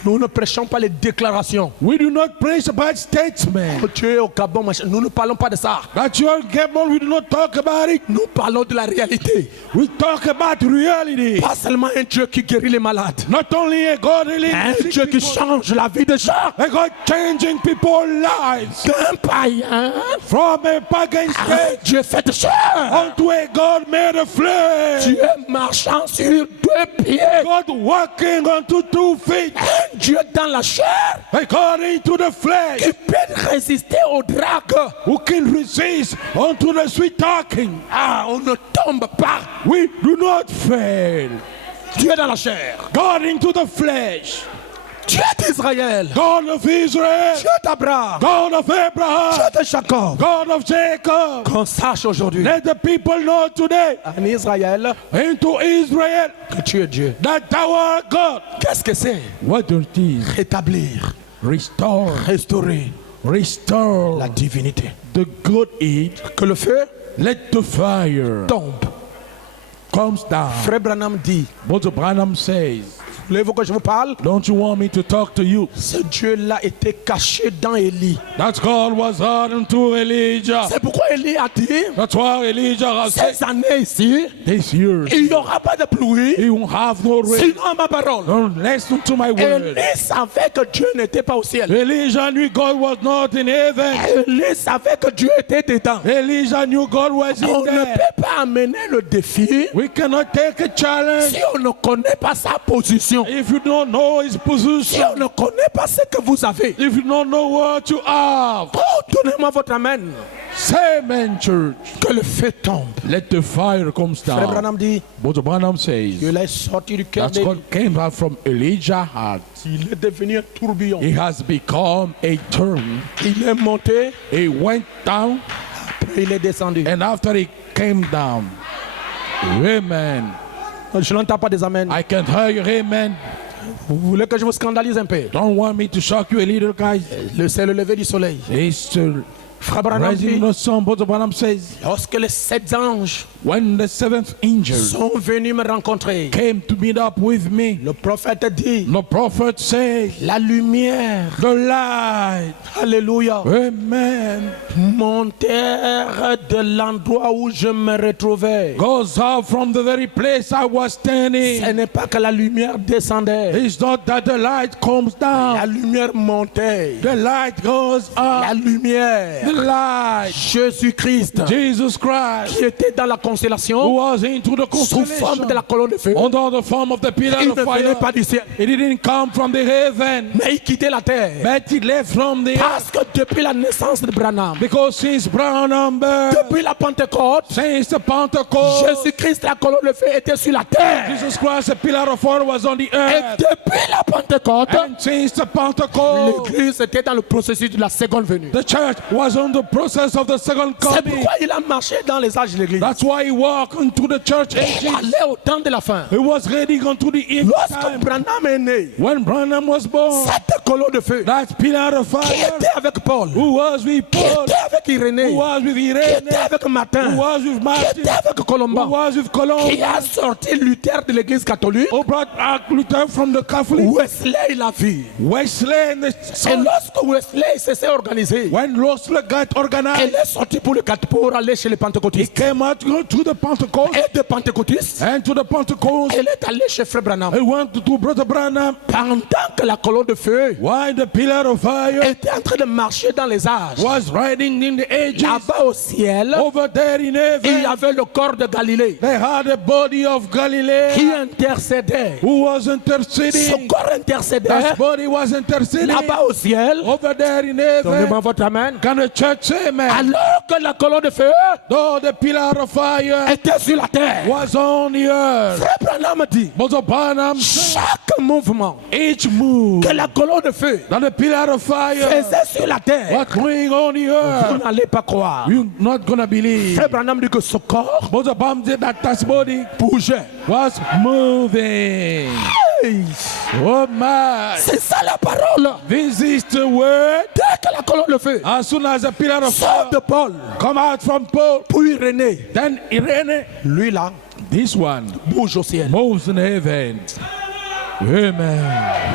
Nous ne prêchons pas les déclarations. We do not preach about statements. Oh, tu es au Gabon, machin. Nous ne parlons pas de ça. That you are Gabon, we do not talk about it. Nous parlons de la réalité. We talk about reality. Pas seulement un Dieu qui guérit les malades. Not only a God healing Un sick Dieu qui people, change la vie des gens. a God changing people's lives Qu'un païen, from a pagan un state Dieu fait de chair. unto a God made of flesh. Dieu marchant sur deux pieds. God walking onto 2 feet Un Dieu dans la chair according to the flesh, qui peut résister aux dragues. who can resist unto the sweet talking. Ah, on ne tombe pas. We do not fail. Dieu dans la chair. God into the flesh. Dieu d'Israël. God of Israel. Dieu d'Abraham. God of Abraham. Dieu de Jacob. God of Jacob. Qu'on sache aujourd'hui Let the people know today en Israël into Israel que tu es Dieu. that thou art God. Qu'est-ce que c'est? What it is? Rétablir, Restore. restaurer Restore la divinité. the good eat. Que le feu Let the fire tombe. comes down. Frère Branham dit, Brother Branham says, voulez-vous que je vous parle? don't you want me to talk to you? Ce Dieu-là était caché dans Élie. That God was hard to Elijah. C'est pourquoi Élie a dit, That's why Elijah has said, ces années ici, this year il n'y aura pas de pluie, he won't have no rain. sinon à ma parole. Don't listen to my word. Élie savait que Dieu n'était pas au ciel. Elijah knew God was not in heaven. Élie savait que Dieu était dedans. Elijah knew God was On in ne there. peut pas amener le défi We cannot take a challenge si on ne connaît pas sa position. if you don't know his Si position. on ne connaît pas ce que vous avez. If you don't know what you have. Oh, donnez-moi votre amen. Say amen, church. Que le feu tombe. Let the fire come Frère down. Branham dit, Brother Branham says, Dieu est sorti du cœur that d'Élie. God came out from Elijah's heart. Il est devenu un tourbillon. He has become a turn. Il est monté, He went down, après il est descendu. and after he came down, amen. Je n'entends pas des amens. I can hear you, amen. Vous voulez que je vous scandalise un peu? Don't want me to shock you a little, guys. C'est le lever du soleil. It's the Frère Branham rising dit, of the sun. Brother Branham says, lorsque les 7 anges when the 7th angel sont venus me rencontrer, came to meet up with me, le prophète dit, the prophet says, la lumière, the light, alléluia, amen, montèrent de l'endroit où je me retrouvais. goes out from the very place I was Ce standing. n'est pas que la lumière descendait. It's not that the light comes La down. lumière montait. The light goes La up. lumière The light, Jésus-Christ, Jesus Christ, qui était dans la who constellation was into the sous forme de constellation, la colonne de feu, under the form of the pillar il of ne venait fire. pas du ciel, It didn't come from the heaven, mais il quittait la terre. but it left from the earth. Parce que depuis la naissance de Branham, Because since Branham birth, depuis la Pentecôte, since the Pentecost, Jésus-Christ, la colonne de feu, était sur la terre. Jesus Christ, the pillar of fire, was on the Et earth. depuis la Pentecôte, And since the Pentecost, l'Église était dans le processus de la seconde venue. the church was on the process of the second C'est coming. pourquoi il a marché dans les âges de l'Église. That's why he walked into the church Il ages. allait au temps de la fin. He was heading onto the end Lorsque time. Branham est né, When Branham was born, cette colonne de feu that pillar of qui fire, était avec Paul, who was with qui Paul, était avec Irénée, who was with qui Irene, était avec Martin, who was with qui Martin, était avec who Colomban, was with qui Columbus, a sorti Luther de l'Église catholique, who brought Luther from the Catholic, Wesley l'a vu. Wesley, and the Et son. lorsque Wesley s'est organisé, When Wesley got elle organized, est sortie pour aller chez les he pentecôtistes. came out to go to the Pentecost, Et de pentecôtistes, and to the Pentecost, elle est allée chez Frère Branham. he went to Brother Branham. Pendant que la colonne de feu While the pillar of fire était en train de marcher dans les âges, was riding in the ages, là-bas au ciel, over there in il y heaven, avait le corps de Galilée they had the body of qui Galilee intercédait. who was Ce interceding. corps intercédait That body was interceding là-bas au ciel. over there in heaven. Donnez-moi votre amen. Can the church say amen? Alors que la colonne de feu Though the pillar of fire était sur la terre, was on the earth, Frère Branham dit, Brother Branham said, chaque mouvement each move que la colonne de feu that the pillar of fire faisait sur la terre, was going on the vous earth, n'allez pas croire. you're not gonna believe. Frère Branham dit que ce corps Brother Branham said that that body bougeait. was moving. Hey, Oh my! c'est ça la parole. This is the word. Dès que la colonne de feu As soon as the pillar of sort fire de Paul, come out from Paul, puis René, then Irene, lui là, this one bouge au ciel. moves in heaven. Amen.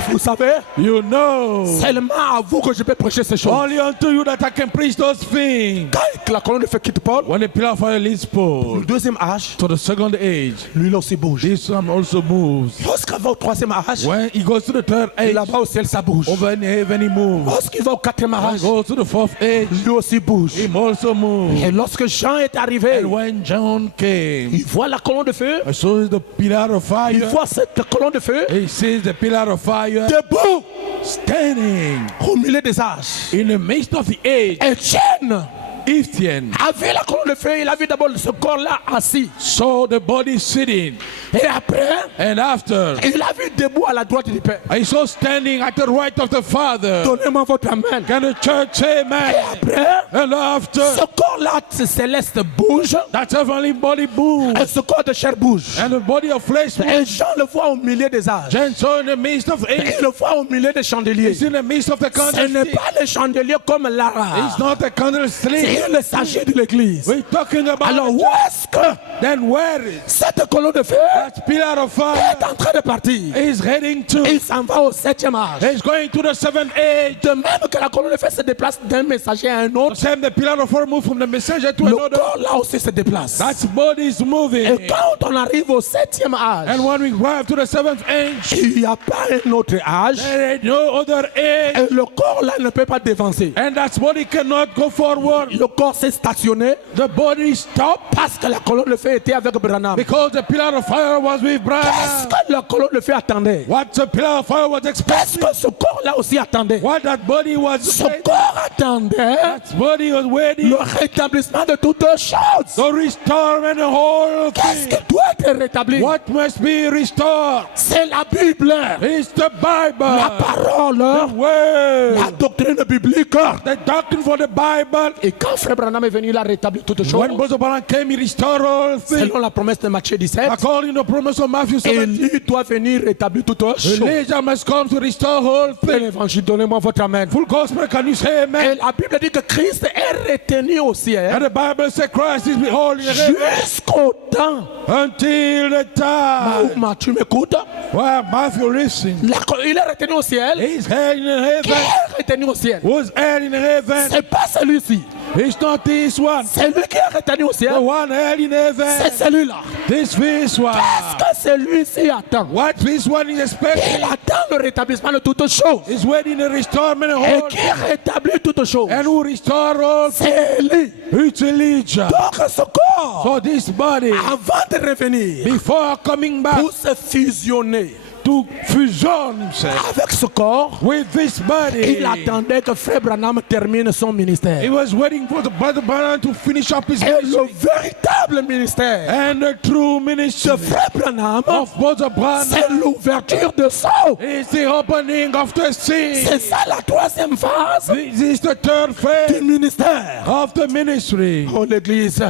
Vous savez, You know, seulement à vous que je peux prêcher ces choses. only unto you that I can preach those things. Quand la colonne de feu quitte Paul, When the pillar of fire leads Paul le deuxième âge, to the second age, lui là aussi bouge. this one also moves. Lorsqu'il va au troisième âge, When he goes to the third age, là-bas au ciel, ça bouge. over in heaven he moves. Lorsqu'il va au quatrième When he âge, goes to the fourth age, lui aussi bouge. he also moves. Et lorsque Jean est arrivé, And when John came, il voit la colonne de feu, I saw the pillar of il fire. voit cette colonne de feu He sees the pillar of fire debout standing au milieu des âges. in the midst of the age. Étienne Etienne a vu la colonne de feu, il a vu d'abord ce corps-là assis. saw the body sitting, Et après, and after il a vu debout à la droite du Père. I saw standing at the right of the Father. Donnez-moi votre amen. Can the church say amen? Après, And after ce corps-là céleste bouge that heavenly body moves, et ce corps de chair bouge. and the body of flesh moves. Et Jean le voit au milieu des âges. Then saw in the midst of Et age, il le voit au milieu des chandeliers. it's in the midst of the Ce n'est candlestick. pas les chandeliers comme Lara. It's not a candlestick. C'est le sachet de l'église. We're talking about Alors the où church. est-ce que Then where is cette colonne de feu that pillar of fire est en train de partir? is heading to? Il s'en va au septième âge. It's going to the seventh age. De même que la colonne de feu se déplace d'un messager à un autre, Same the pillar of fire move from the messenger to le another. corps là aussi se déplace. That body is moving. Et quand on arrive au septième âge, And when we arrive to the seventh age, il n'y a pas un autre âge there is no other age. et le corps là ne peut pas dévancer. And that body cannot go forward. Le corps s'est stationné The body stopped parce que la colonne de feu était avec Branham. because the pillar of fire was with Qu'est-ce Branham. que la colonne de feu attendait? What the pillar of fire was Qu'est-ce expecting. que ce corps là aussi attendait? What that body was Ce waiting. corps attendait That body was waiting. le rétablissement de toutes choses. The restorement the whole Qu'est-ce thing. qui doit être rétabli? What must be restored C'est la Bible, is the la Bible, parole, the word, la doctrine biblique. the doctrine for the Bible. Et quand Frère Branham est venu, il a rétabli toutes choses. When Brother Branham came, he restored all things. Selon la promesse de Matthieu 17, According to the promise of Matthew 17, Élie doit venir rétablir toutes choses. Elijah must come to restore all Et things. l'évangile, donnez-moi votre amen. Full gospel, can you say Et amen? la Bible dit que Christ est retenu au ciel And the Bible says Christ is behold in heaven jusqu'au temps. until the time. Mahouma, tu m'écoutes? Well, Matthew listen. Il est retenu au ciel. He's head in Qui heaven. est retenu au ciel? Who's head in heaven? C'est pas celui-ci. It's not this one. C'est lui qui est retenu au ciel. The one held in C'est heaven. celui-là. This one. Qu'est-ce que celui-ci attend? What this one is Il expecting attend le rétablissement de toutes choses. is waiting the restorement of Et all. qui rétablit toutes choses? And who restore all. C'est lui. It's Elijah. Donc ce corps, So this body, avant de revenir, before coming back pour se fusionner to fusion himself avec ce corps, with this body, il attendait que Frère Branham termine son ministère. he was waiting for the brother Branham to finish up his Et le ministry. véritable ministère And the true ministry de Frère Branham, of Brother Branham c'est l'ouverture de sceau. is the opening of the sea. C'est ça la troisième phase This is the third du phase ministère. of the ministry. Oh l'Église,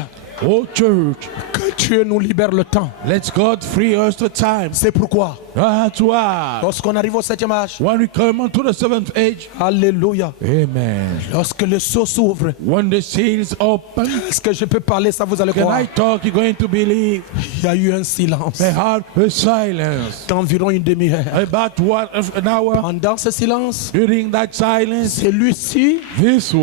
Oh church, que Dieu nous libère le temps. let God free us the time. C'est pourquoi, That's why. lorsqu'on arrive au 7e âge, When we come onto the seventh age, alléluia, amen. lorsque le sceau s'ouvre, When the seals open, est-ce que je peux parler ça, vous allez can croire? I talk? You're going to believe. Il y a eu un silence They had a silence. d'environ une demi-heure. About an hour. Pendant ce silence, During that silence, celui-ci this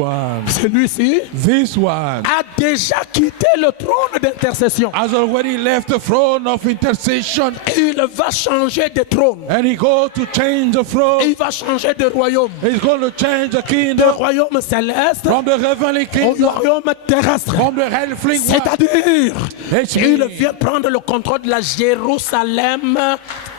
one a déjà quitté le trône d'intercession. has already left the throne of intercession, Il va changer de trône. and he goes to change the throne. Il va changer de royaume. He's going to change the De kingdom royaume céleste from the heavenly au kingdom, royaume terrestre. from the heavenly one. C'est-à-dire, It's il me. vient prendre le contrôle de la Jérusalem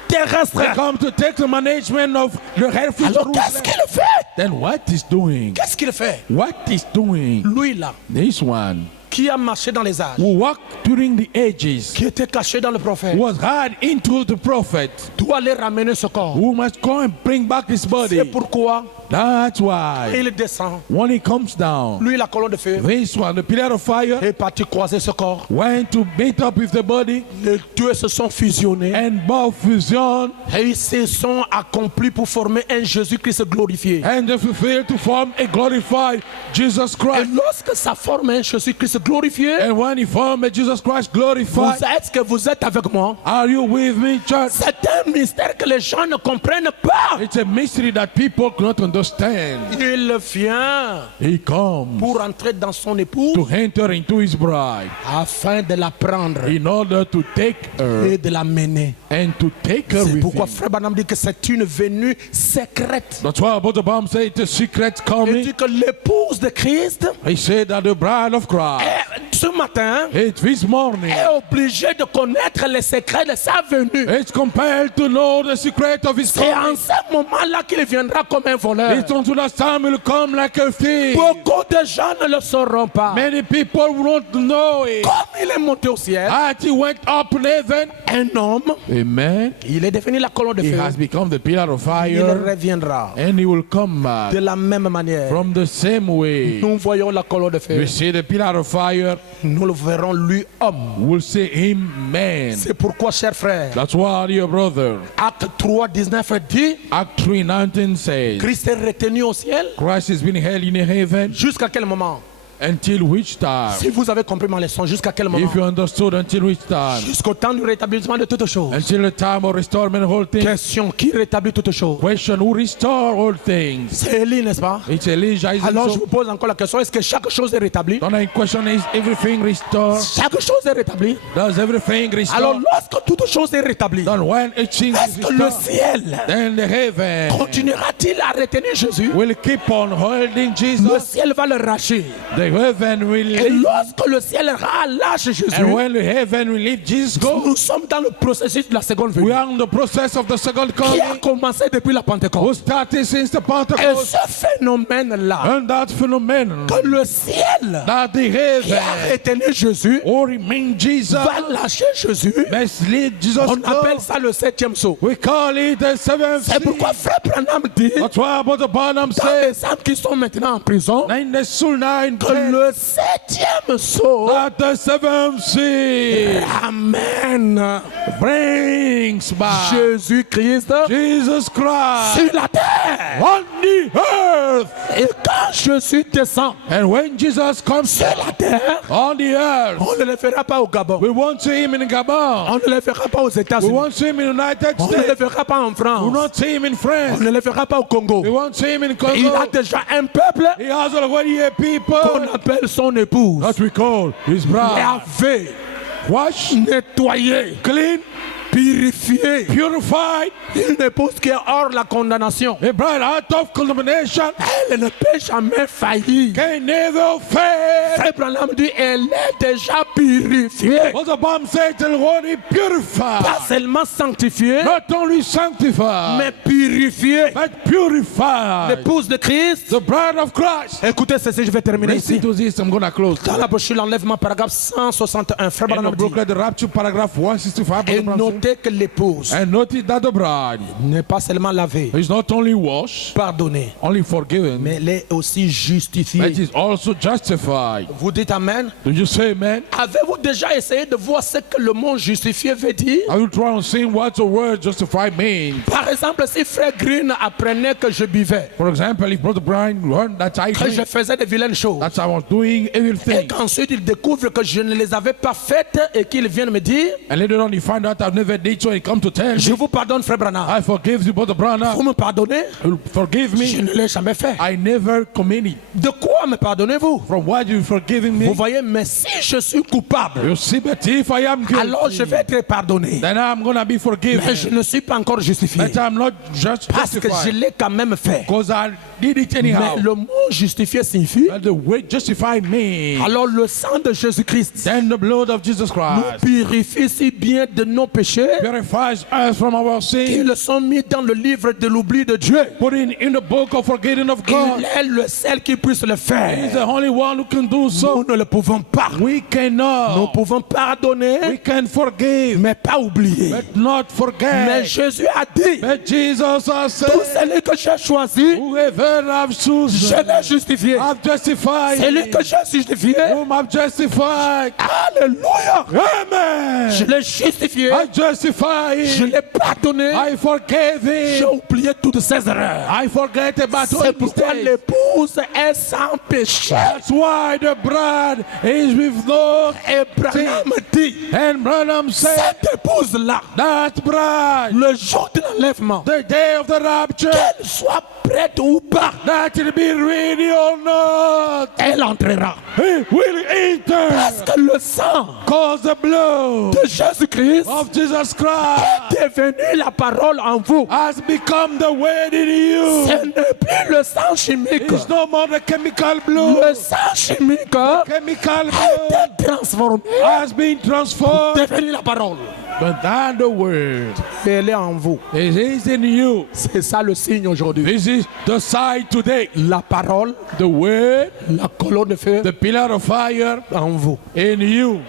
terrestre. He comes to take the management of the heavenly Alors qu'est-ce Jerusalem. qu'il fait? Then what is doing? Qu'est-ce qu'il fait? What is doing? Lui là, This one qui a marché dans les âges, who walked during the ages, qui était caché dans le prophète, was hard into the prophet, doit aller ramener ce corps. who must go and bring back his C'est body. pourquoi That's why il descend. when he comes down, Lui, la colonne de feu, this one, the pillar of fire, est parti croiser ce corps. went to meet up with the body, Les deux se sont fusionnés and both fusion et ils se sont accomplis pour former un Jésus-Christ glorifié. and they fulfill to form a glorified Jesus Et Christ. lorsque ça forme un Jésus-Christ glorifié, And when he formed a Jesus Christ glorified, est-ce que vous êtes avec moi? are you with me, church? C'est un mystère que les gens ne comprennent pas. It's a mystery that people cannot understand. Il vient He comes pour entrer dans son épouse to enter into his bride afin de la prendre in order to take her et de la mener. and to take her C'est with pourquoi him. Frère Branham dit que c'est une venue secrète. That's why Brother Bam said it's a secret Il coming. dit que l'épouse de Christ, He said that the bride of Christ, ce matin, this morning, est obligée de connaître les secrets de sa venue. is compelled to know the secret of his C'est en coming. ce moment-là qu'il viendra comme un voleur. It's until that time will come like a thief. Beaucoup de gens ne le sauront pas. Many people won't know it. Comme il est monté au ciel, As he went up in heaven, un homme, amen, il est devenu la colonne de he feu. has become the pillar of Il fire, reviendra and he will come back de la même manière. from the same way. Nous voyons la colonne de feu. We see the pillar of fire, Nous le verrons lui homme. we'll see him man. C'est pourquoi, chers frères, That's why, dear brother, Acte 3, 19 dit, Act 3:19 says, Christ est retenu au ciel. Christ has been held in heaven Jusqu'à quel moment? until which time? Si vous avez compris ma leçon, jusqu'à quel moment? If you understood, until which time? Jusqu'au temps du rétablissement de toutes choses. Until the time of restorement of all things. Question, qui rétablit toutes choses? Question, who restore all things? C'est Élie, n'est-ce pas? It's Elijah, isn't Alors je so? vous pose encore la question, est-ce que chaque chose est rétablie? Then the question is, everything restored? Chaque chose est rétablie. Does everything Alors restore? lorsque toute chose est rétablie, Then when a thing is est-ce que le restored, ciel then the heaven continuera-t-il à retenir Jésus? will keep on holding Le Jesus. ciel va le racher. The heaven will Et leave. lorsque le ciel relâche Jésus, And when the heaven will leave Jesus go, nous sommes dans le processus de la seconde we venue are in the process of the second qui a coming, commencé depuis la who Pentecôte. started since the Et Pentecost. ce phénomène-là, And that phenomenon, que le ciel that the qui a heaven retenu Jésus or remain Jesus, va lâcher Jésus, must lead Jesus on go. appelle ça le septième saut. We call it the seventh C'est seal. pourquoi Frère Branham dit, That's why Brother Barnum dans said, les âmes qui sont maintenant en prison, in the Sunnah in que prayer, le septième saut, that the seventh seal amen, brings back Jésus-Christ Jesus Christ sur la terre. on the earth. Et quand Jésus descend And when Jesus comes sur la terre, on the earth, on ne le fera pas au Gabon, we won't see him in Gabon. on ne le fera pas aux We États-Unis, won't see him in the United on ne le States. fera pas en We France, won't see him in on France. ne le fera pas au Congo. We won't see him in Il a Congo. déjà un peuple He has already a people qu'on appelle son épouse, that we call his bride, lavé, washed, nettoyé, clean, purifié. purified, Une épouse qui est hors la condamnation. a bride out of condemnation, Elle ne peut jamais faillir. can never fail. Frère Branham dit, elle est déjà purifiée. What the Bible says, the Lord is Pas purified, seulement sanctifiée, not only sanctified, mais purifiée. but purified. L'épouse de Christ. The bride of Christ. Écoutez ceci, je vais terminer Listen ici. to this, I'm going to close. Dans la brochure, l'enlèvement, paragraphe 161. Frère In Branham the dit, booklet, the rapture, paragraph 165. et notez que l'épouse And notice that the bride n'est pas seulement lavée, is not only washed, pardonnée, only forgiven, mais elle est aussi but justifiée. is also justified. Vous dites Amen? Do you say amen? Avez-vous déjà essayé de voir ce que le mot justifié veut dire? Are you trying to see what the word justify means? Par exemple, si Frère Green apprenait que je buvais, For example, if Brother Brian learned that I que je drink, faisais de vilaines choses, that I was doing evil et things, qu'ensuite il découvre que je ne les avais pas faites et qu'il vient me dire, and later on he find out I've never did so, he come to tell je me, vous pardonne Frère Branham. I forgive you, Brother Vous Branham. me pardonnez? You forgive Je me. ne l'ai jamais fait. I never committed. De quoi me pardonnez-vous? From what you forgiving Vous me? voyez, mais si je suis coupable, You see, but if I am alors je guilty, vais être pardonné. then I'm gonna be Mais je forgiven. ne suis pas encore justifié. But I'm not just Parce que je justified l'ai quand même fait. because I did it Mais anyhow. le mot justifié signifie, But the way justified me, alors le sang de Jésus-Christ then the blood of Jesus nous Christ purifie si bien de nos péchés purifies us from our sins, qu'ils sont mis dans le livre de l'oubli de Dieu. put in the book of forgetting of God. Il est le seul qui puisse le He's faire. the only one who can do so. Nous ne le pouvons pas. We Nous cannot. pouvons We pardonner, can forgive, mais pas oublier. but not Mais forget. Jésus a dit, But Jesus has tout said, celui que j'ai choisi, whoever I've je chosen, l'ai justifié. I've justified. Celui que j'ai justifié, Whom I've justified. alléluia, je Amen. l'ai justifié, I justify je him. l'ai pardonné, I forgave j'ai him. oublié toutes ses erreurs. I forget about all C'est his pourquoi mistakes. l'épouse est sans péché. That's why the bride is with no. Et Branham dit, And Branham said, cette épouse-là, that bride, le jour de l'enlèvement, the day of the rapture, qu'elle soit prête ou pas, that it be ready or not, elle entrera. he will enter. Parce que le sang Cause the blood de Jésus-Christ of Jesus Christ est devenu la parole en vous. has become the word in you. Ce n'est plus le sang chimique. It's no more the chemical Le blood. sang chimique Chemical a blood été transformé, has been transformed, devenu la parole. but that the word Et elle est en vous. it is in you. C'est ça le signe aujourd'hui. This is the sign today. La parole, The word, la colonne de feu the pillar of fire en vous. in you.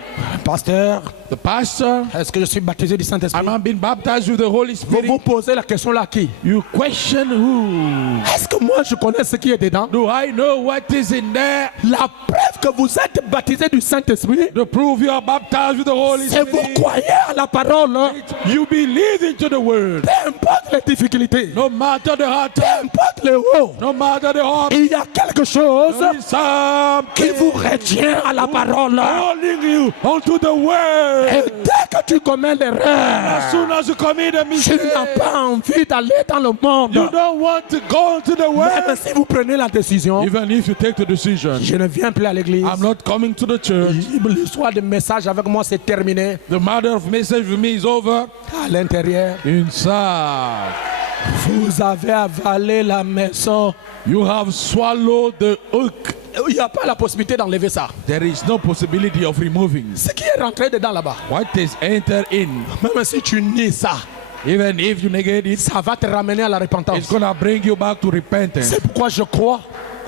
Pasteur, The pastor, est-ce que je suis baptisé du Saint-Esprit? I'm not been baptized with the Holy Vous vous Spirit. posez la question là à qui? You question who? Est-ce que moi je connais ce qui est dedans? Do I know what is in there? La preuve que vous êtes baptisé du Saint-Esprit, To prove you are baptized with the Holy c'est vous Spirit. croyez à la parole. Hein? You believe into the word. Peu importe les difficultés, No matter the hard peu time, importe les hauts, no matter the hard, il y a quelque chose there is qui vous something retient à la parole. holding you onto the word. Et dès que tu commets As l'erreur, soon as you commit a tu mistake, n'as pas envie d'aller dans le monde. you don't want to go to the Même word. si vous prenez la décision, Even if you take the decision, je ne viens plus à l'église. I'm not coming to the church. L'histoire de message avec moi c'est terminé. The matter of message with me is over. À l'intérieur, Inside, vous avez avalé la maison. you have swallowed the hook. Il n'y a pas la possibilité d'enlever ça. There is no possibility of removing. Ce qui est rentré dedans là-bas, What is entered in, même si tu nies ça, even if you negate it, ça va te ramener à la it's repentance. gonna bring you back to repentance. C'est pourquoi je crois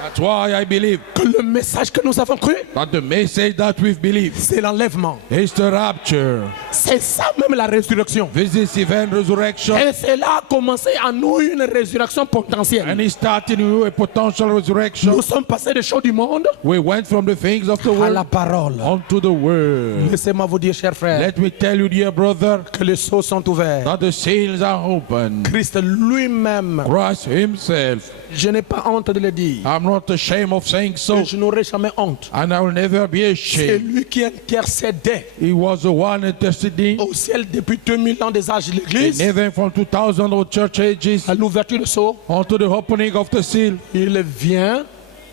That's why I believe que le message que nous avons cru, that the message that we've believed c'est l'enlèvement. is the rapture. C'est ça même la résurrection. This is event resurrection, Et cela a commencé en nous une résurrection potentielle. and it started with a potential resurrection. Nous sommes passés des choses du monde We went from the things of the à la world parole. onto the word. Laissez-moi vous dire, chers frères, Let me tell you, dear brother, que les sceaux sont ouverts. that the seals are open. Christ lui-même, Christ himself. je n'ai pas honte de le dire, I'm not ashamed of saying so, et je n'aurai jamais honte. and I will never be C'est ashamed. lui qui intercédait He was the one interceding au ciel depuis 2000 ans des âges de in l'Église, heaven from 2000 of church ages à l'ouverture de sceau. onto the opening of the seal. Il vient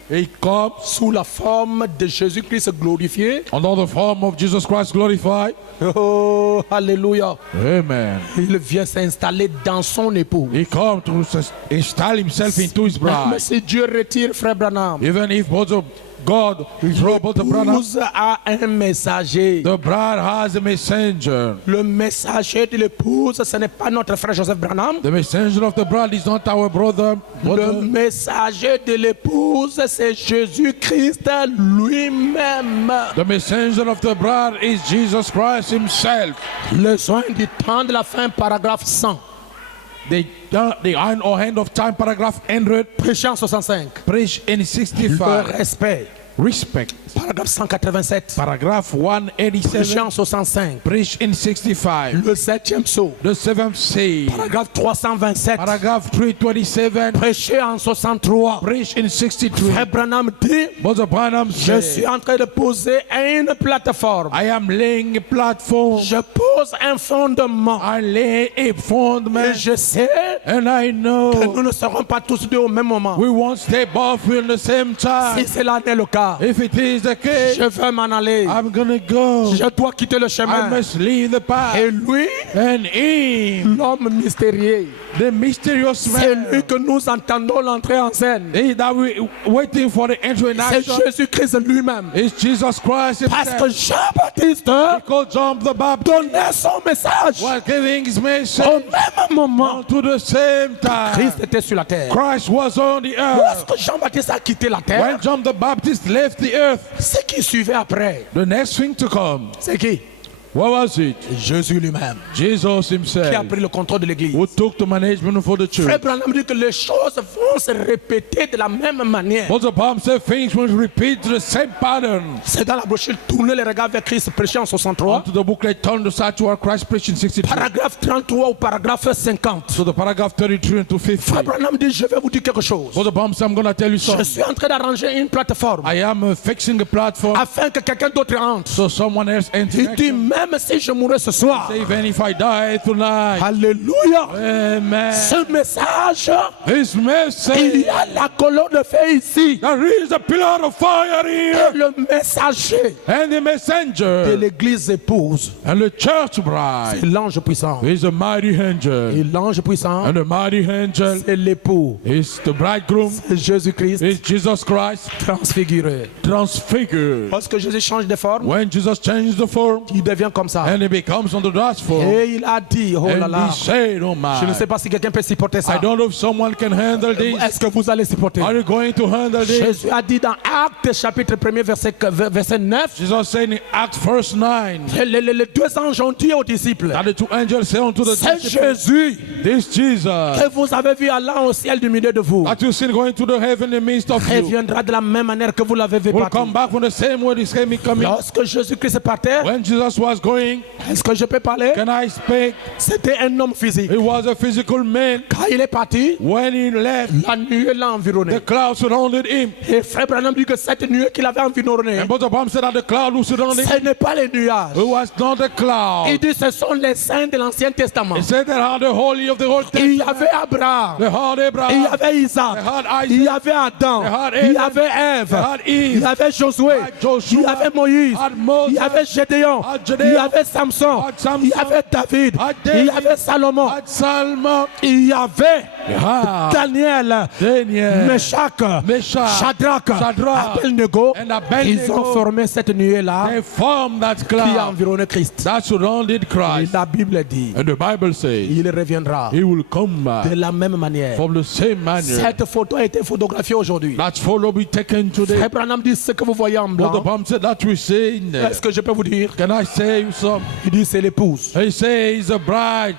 He comes sous la forme de Jésus-Christ glorifié. under the form of Jesus Christ glorified. Oh, alléluia. Amen. Il vient s'installer dans son époux. He comes to install himself into his Mais bride. si Dieu retire Frère Branham, Even if both of God throw both the brother, l'épouse a un messager. the bride has a messenger. Le messager de l'épouse, ce n'est pas notre frère Joseph Branham. The messenger of the bride is not our brother. Le messager de l'épouse, c'est Jésus-Christ lui-même. The messenger of the bride is Jesus Christ himself. Le soin du temps de la fin, paragraphe 100. The end of time, paragraph 100, Prêché en 65. preach in Le 65. respect, Respect, paragraphe 187. paragraph Prêché 187, en 65. preach in 65. Le 7e saut, The seventh seal, paragraphe 327. paragraph 327, Prêché en 63. preach in 63. Frère Branham dit, Brother Branham je said, suis en train de poser une plateforme. I am laying a platform, Je pose un fondement. I lay a Et fundament, je sais and I que know nous ne serons pas tous deux au même moment. we won't stay both in the same time. Si cela n'est le cas, If it is the case, je vais m'en aller. I'm gonna go. Je dois quitter le I chemin. must leave the Et path. lui, And him, l'homme mystérieux, the mysterious c'est lui man, que nous entendons l'entrée en scène. he that we waiting for the entry in C'est action, Jésus-Christ lui-même. is Jesus Christ Parce que himself. Jean-Baptiste Because John the Baptist donnait son message was giving his au message même moment. to the same time. Christ était sur la terre. Christ was on the earth. Lorsque Jean-Baptiste a quitté la terre, When John the Baptist left the earth, ce qui suivait après, the next thing to come, c'est qui? what was it? Jésus lui-même, Jesus qui a himself, pris le contrôle de l'église. who took the management for the Frère church. Branham dit que les choses vont se répéter de la même manière. But the Bible said things will repeat the same pattern. C'est dans la brochure Tournez les regards vers Christ, prêché en 63. To the booklet Turn the Side to our Christ preached in 63. Paragraphe 33 ou paragraphe 50. So the paragraph 33 to 50. Frère Branham dit, je vais vous dire quelque chose. But the Bible said, I'm going to tell you Je something. suis en train d'arranger une plateforme I am fixing a platform afin que quelqu'un d'autre entre. so someone else enters. Il dit, même si je mourrais ce soir, Even if I die tonight. alléluia, Amen. ce message, His il message. y a la colonne de feu ici. There is a pillar of fire Et here. le messager And the de messenger. l'église épouse, And the church bride. l'ange puissant. Is a mighty Et angel. l'ange puissant, And the mighty angel c'est l'époux. is the bridegroom. C'est Jésus-Christ Is Jesus Christ transfiguré. transfigured. Lorsque Jésus change de forme, When Jesus changed the form, il devient comme ça. and he becomes on the God's form, Et il a dit, oh là and là, he said, oh je ne my, sais pas si quelqu'un peut supporter ça. I don't know if someone can handle this. Est-ce que vous allez supporter? Are you going to handle this? Jésus a dit dans Actes chapitre 1er verset 9, Jesus said in Acts verse 9, les deux anges ont dit aux disciples, that the two angels say unto the c'est disciples, Jésus this Jesus que vous avez vu allant au ciel du milieu de vous, that you see going to the heaven in the midst of you reviendra de la même manière que vous l'avez vu will partir. come back from the same way this came coming. Lorsque Jésus-Christ partait, When Jesus was going, est-ce que je peux parler? can I speak? C'était un homme physique. He was a physical man. Quand il est parti, When he left, la nuée l'a environné. the cloud surrounded him. Et Frère Branham dit que cette nuée qu'il avait environnée, And Brother Bam said that the cloud who surrounded him, ce n'est pas les nuages. it was not a Il cloud. dit ce sont les saints de l'Ancien Testament. He said that how the holy of the Old Il y Testament, avait Abraham, they had il y Abraham, avait Isaac, they had il y Isaac, avait Adam, they had il y Adam, avait Ève, they had Eve, il y avait Josué, had Joshua, il y avait Moïse, had Moses, il y avait Gédéon, had Gédéon, il y avait Samson, had Samson, il y avait David, had il y David, avait Salomon, had Salmon, il y avait had Daniel, Daniel, Meshach, Meshach, Shadrach, Shadrach, Abednego. and Abednego. Ils ont formé cette nuée-là they formed that qui a cloud environné Christ. that surrounded Et Christ. la Bible dit, And the Bible says il reviendra he will come back de la même manière. from the same manner. Cette photo a été photographiée aujourd'hui. That photo be taken today. Frère Branham dit ce que vous voyez en Brother blanc. Bam said that we say in there. Est-ce que je peux vous dire? Can I say you some? Il dit c'est l'épouse. He says a bride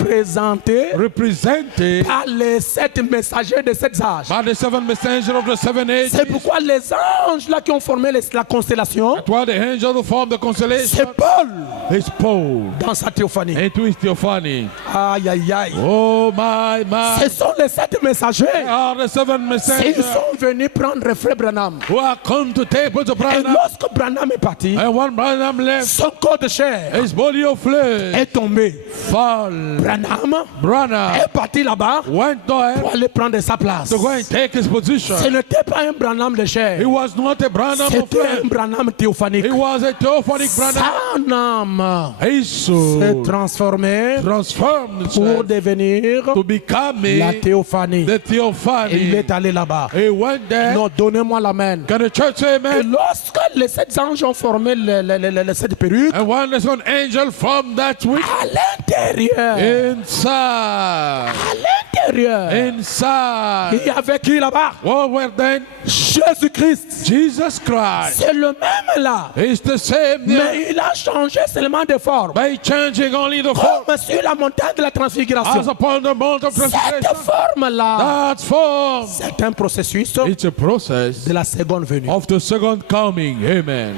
Représentée represented par les 7 messagers de 7 âges. by the seven messengers of the seven ages. C'est pourquoi les anges là qui ont formé la constellation, That's why the angel who formed the constellation c'est Paul is Paul dans sa théophanie. into his theophany. Aïe aïe aïe. Oh my, my. Ce sont les 7 messagers. They are the seven Ils messengers sont venus prendre Frère Branham. who are come to take Brother Et Branham. lorsque Branham est parti, And when Branham left, son corps de chair his body of flesh est tombé. fall. Branham Branham est parti là-bas went there pour aller prendre sa place. to go and take his position. Ce n'était pas un Branham de chair. He was not a Branham of C'était flesh. un Branham théophanique. He was a theophanic Branham. Son âme His s'est soul transformée transformed pour itself devenir to become la théophanie. the Et il theophany. est allé là-bas. He went there. Non, donnez-moi l'amen. Can the church say Et amen? lorsque les 7 anges ont formé les 7 perruques, And when there's an angel from that week, à l'intérieur, inside, à l'intérieur, inside, il y avait qui là-bas? what were then? Jésus-Christ. Jesus Christ. C'est le même là. It's the same there, Mais il a changé seulement de forme. by changing only the form. Comme sur la montagne de la transfiguration. As upon the Mount of Cette Transfiguration. forme-là, That form. c'est un processus It's a process de la seconde venue. of the second coming. Amen.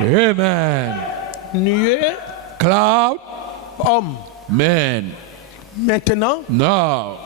Amen. Nuée, Cloud, homme. man. Maintenant, Now,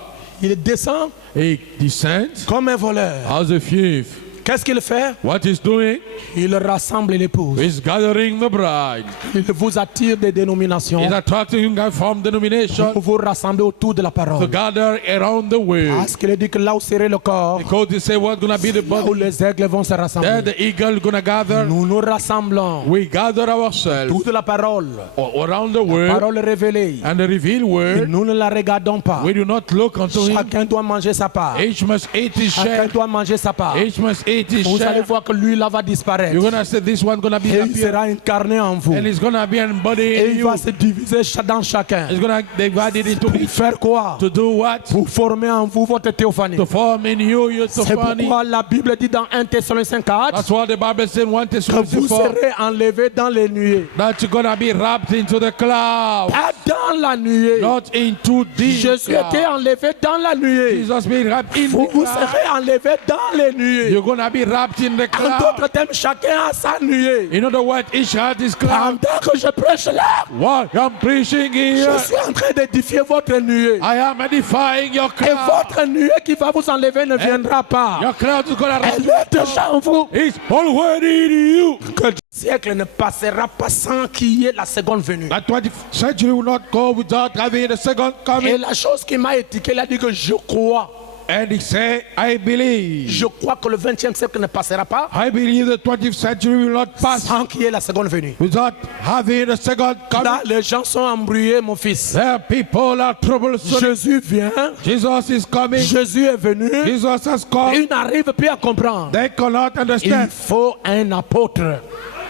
il descend he descends comme un voleur. as a thief. Qu'est-ce qu'il fait? What he's doing Il rassemble l'épouse. is gathering the bride. Il vous attire des dénominations. He's attracting you guys from denomination Vous vous rassemblez autour de la to parole. gather around the way. Parce qu'il dit que là où serait le corps, Because they say what's going to be the là où body. les aigles vont se There rassembler. the eagle going to gather. Nous nous rassemblons We gather ourselves autour de la parole. around the word Parole révélée. and the revealed Et word. nous ne la regardons pas. We do not look unto him. Chacun doit manger sa part. Each must eat his Chacun share. doit manger sa part. Each must eat his Vous allez share. voir que lui là va disparaître. You're going to say this one going to be Et il appear. sera incarné en vous. And it's going to be embodied Et in il you. va se diviser dans chacun. It's going to divide it into Pour faire quoi? to do what? Pour former en vous votre théophanie. To form in you your C'est theophany. pourquoi la Bible dit dans 1 Thessaloniciens 4 That's what the Bible says in 1 que vous Thessalonians 4. serez enlevés dans les nuées. That you're going to be wrapped into the cloud. Pas dans la nuée. Not into the Jésus était cloud. enlevé dans la nuée. Jesus being wrapped in Vous the vous cloud. serez enlevés dans les nuées. You're going to be wrapped in the En cloud. d'autres termes, chacun a sa nuée. In other words, each had his cloud. Pendant que je prêche là, What I'm preaching je here, suis en train d'édifier votre nuée. I am edifying your Et cloud. votre nuée qui va vous enlever ne viendra pas. Your cloud is going to Elle est déjà en vous. It's already in you. Que le siècle ne passera pas sans qu'il y ait la seconde venue. That 20th century will not go without having the second Et coming. la chose qui m'a étiqué, il a dit que je crois. And he said, I believe. Je crois que le 20e siècle ne passera pas I believe the 20th century will not pass sans qu'il y ait la seconde venue. without having the second coming. Là, les gens sont embrouillés, mon fils. There people are troublesome. Jésus vient, Jesus is coming. Jésus est venu, Jesus has come. il n'arrive plus à comprendre. They cannot Il understand. faut un apôtre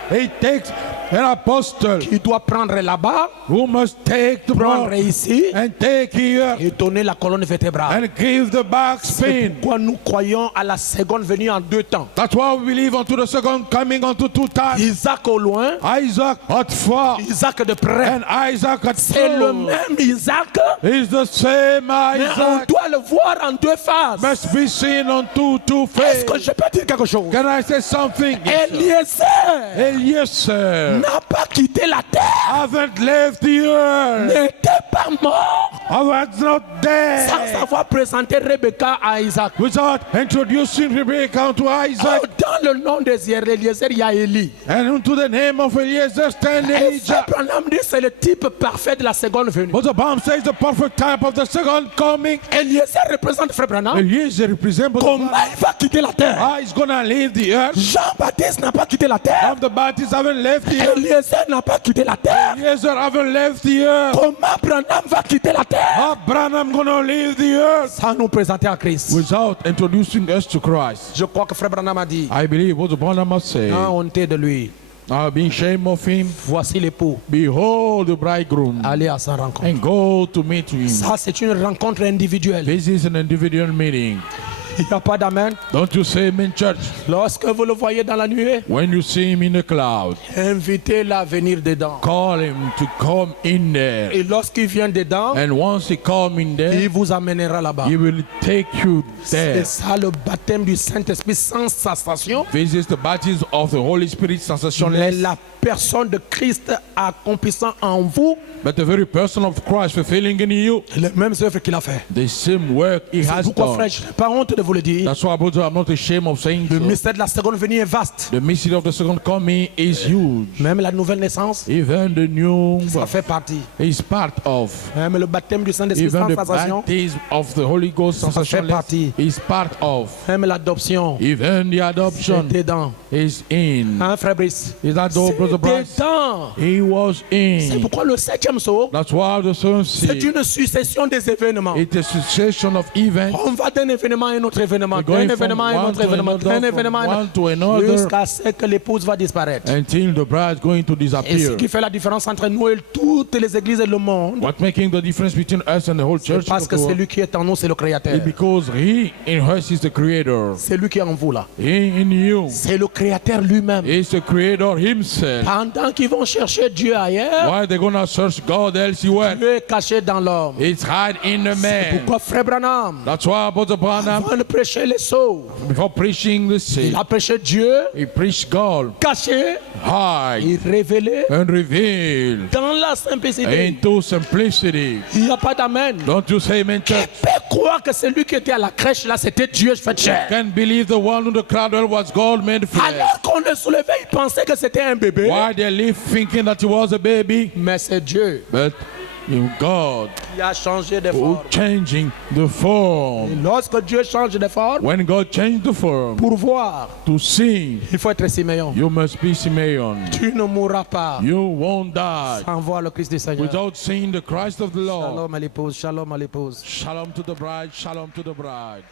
It takes an apostle qui doit prendre là-bas, who must take the prendre broad ici and take here et donner la colonne vertébrale. and give the back C'est spin. pourquoi nous croyons à la seconde venue en 2 temps. That's why we believe unto the second coming unto 2 times. Isaac au loin, Isaac at far Isaac de près. and Isaac at C'est le close. même Isaac, Is the same mais on Isaac. doit le voir en 2 phases. Must be seen on two Est-ce faces. que je peux dire quelque chose? Can I say something? Eliezer Yes, sir. n'a pas quitté la terre, Haven't left the earth. n'était pas mort I was not sans there. avoir présenté Rebecca à Isaac. Without introducing Rebekah to Isaac. Oh, dans le nom des Eliezer, il y a Élie. And unto the name of Eliezer stand Et Elijah. Branham dit c'est le type parfait de la seconde venue. But the Bible says the perfect type of the second coming. Eliezer représente Frère Branham. Eliezer represents the Comment il va quitter la terre? Ah, he's gonna leave the earth. Jean-Baptiste n'a pas quitté la terre. Of the Baptists haven't left the earth. Eliezer n'a pas quitté la terre. Eliezer haven't left the earth. Comment Branham va quitter la terre? Ah, Branham gonna leave the earth Sans nous présenter à Christ. without introducing us to Christ. Je crois que Frère Branham a dit, I believe what the Branham must say. non, honte de lui. I'll be ashamed of him. Voici l'époux. Behold the bridegroom. Allez à sa rencontre. And go to meet him. Ça, c'est une rencontre individuelle. This is an individual meeting. Il n'y a pas d'amen. Don't you say amen, church? Lorsque vous le voyez dans la nuée, When you see him in the cloud, invitez-le à venir dedans. call him to come in there. Et lorsqu'il vient dedans, And once he come in il there, vous amènera là-bas. he will take you there. C'est ça le baptême du Saint-Esprit sans sensation. This is the baptism of the Holy Spirit, Mais sensationless. la personne de Christ accomplissant en vous But the very person of Christ fulfilling in you les mêmes œuvres qu'il a fait. the same work he C'est has pourquoi, done. frère, je n'ai pas honte de vous le dire. That's why, brother, I'm not ashamed of saying Le so. mystère de la seconde venue est vaste. The mystery of the second coming is huge. Même la nouvelle naissance, Even the new ça birth fait partie. is part of. Même le baptême du Saint-Esprit Even sans the sensation, baptism of the Holy Ghost ça fait partie. is part of. Même l'adoption, Even the adoption c'est dedans. is in. Hein, frère Brice? Is that all, brother C'est Bryce? dedans. He was C'est in. pourquoi le 7e saut, That's why the son c'est said une succession des événements. it's a succession of events. On va d'un événement à un autre événement, We're d'un going from événement à un one autre to événement, another, d'un from événement à un one autre, to another, jusqu'à ce que l'épouse va disparaître. until the bride is going to Et ce disappear. qui fait la différence entre nous et toutes les églises et le monde, What's making the difference between us and the whole church? parce que celui qui est en nous, c'est le Créateur. Is because He in us is the Creator. C'est lui qui est en vous là. He in you C'est le Créateur lui-même. is the Creator Himself. Pendant qu'ils vont chercher Dieu ailleurs, Why they gonna search God elsewhere? Dieu est caché dans l'homme. It's hide in the man. Pourquoi frère Branham, That's why Brother Branham, avant de prêcher les sauts, before preaching the il sin, a prêché Dieu, he preached God caché high et révélé and revealed dans la simplicité. into simplicity. Il n'y a pas d'amen. Don't you say amen, Qui church? peut croire que celui qui était à la crèche là, c'était Dieu fait chair? Can't believe the one in the crowd was God made flesh. Alors qu'on le soulevait, il pensait que c'était un bébé. Why they live thinking that he was a baby? Mais c'est Dieu But in God qui a changé de who forme. changing the Et form. lorsque Dieu change de forme, When God changed the form pour voir, to see, il faut être Siméon. you must be Simeon. Tu ne mourras pas You won't die sans voir le Christ du Seigneur. without seeing the Christ of the Lord. Shalom à l'épouse, shalom à l'épouse. Shalom to the bride, shalom to the bride.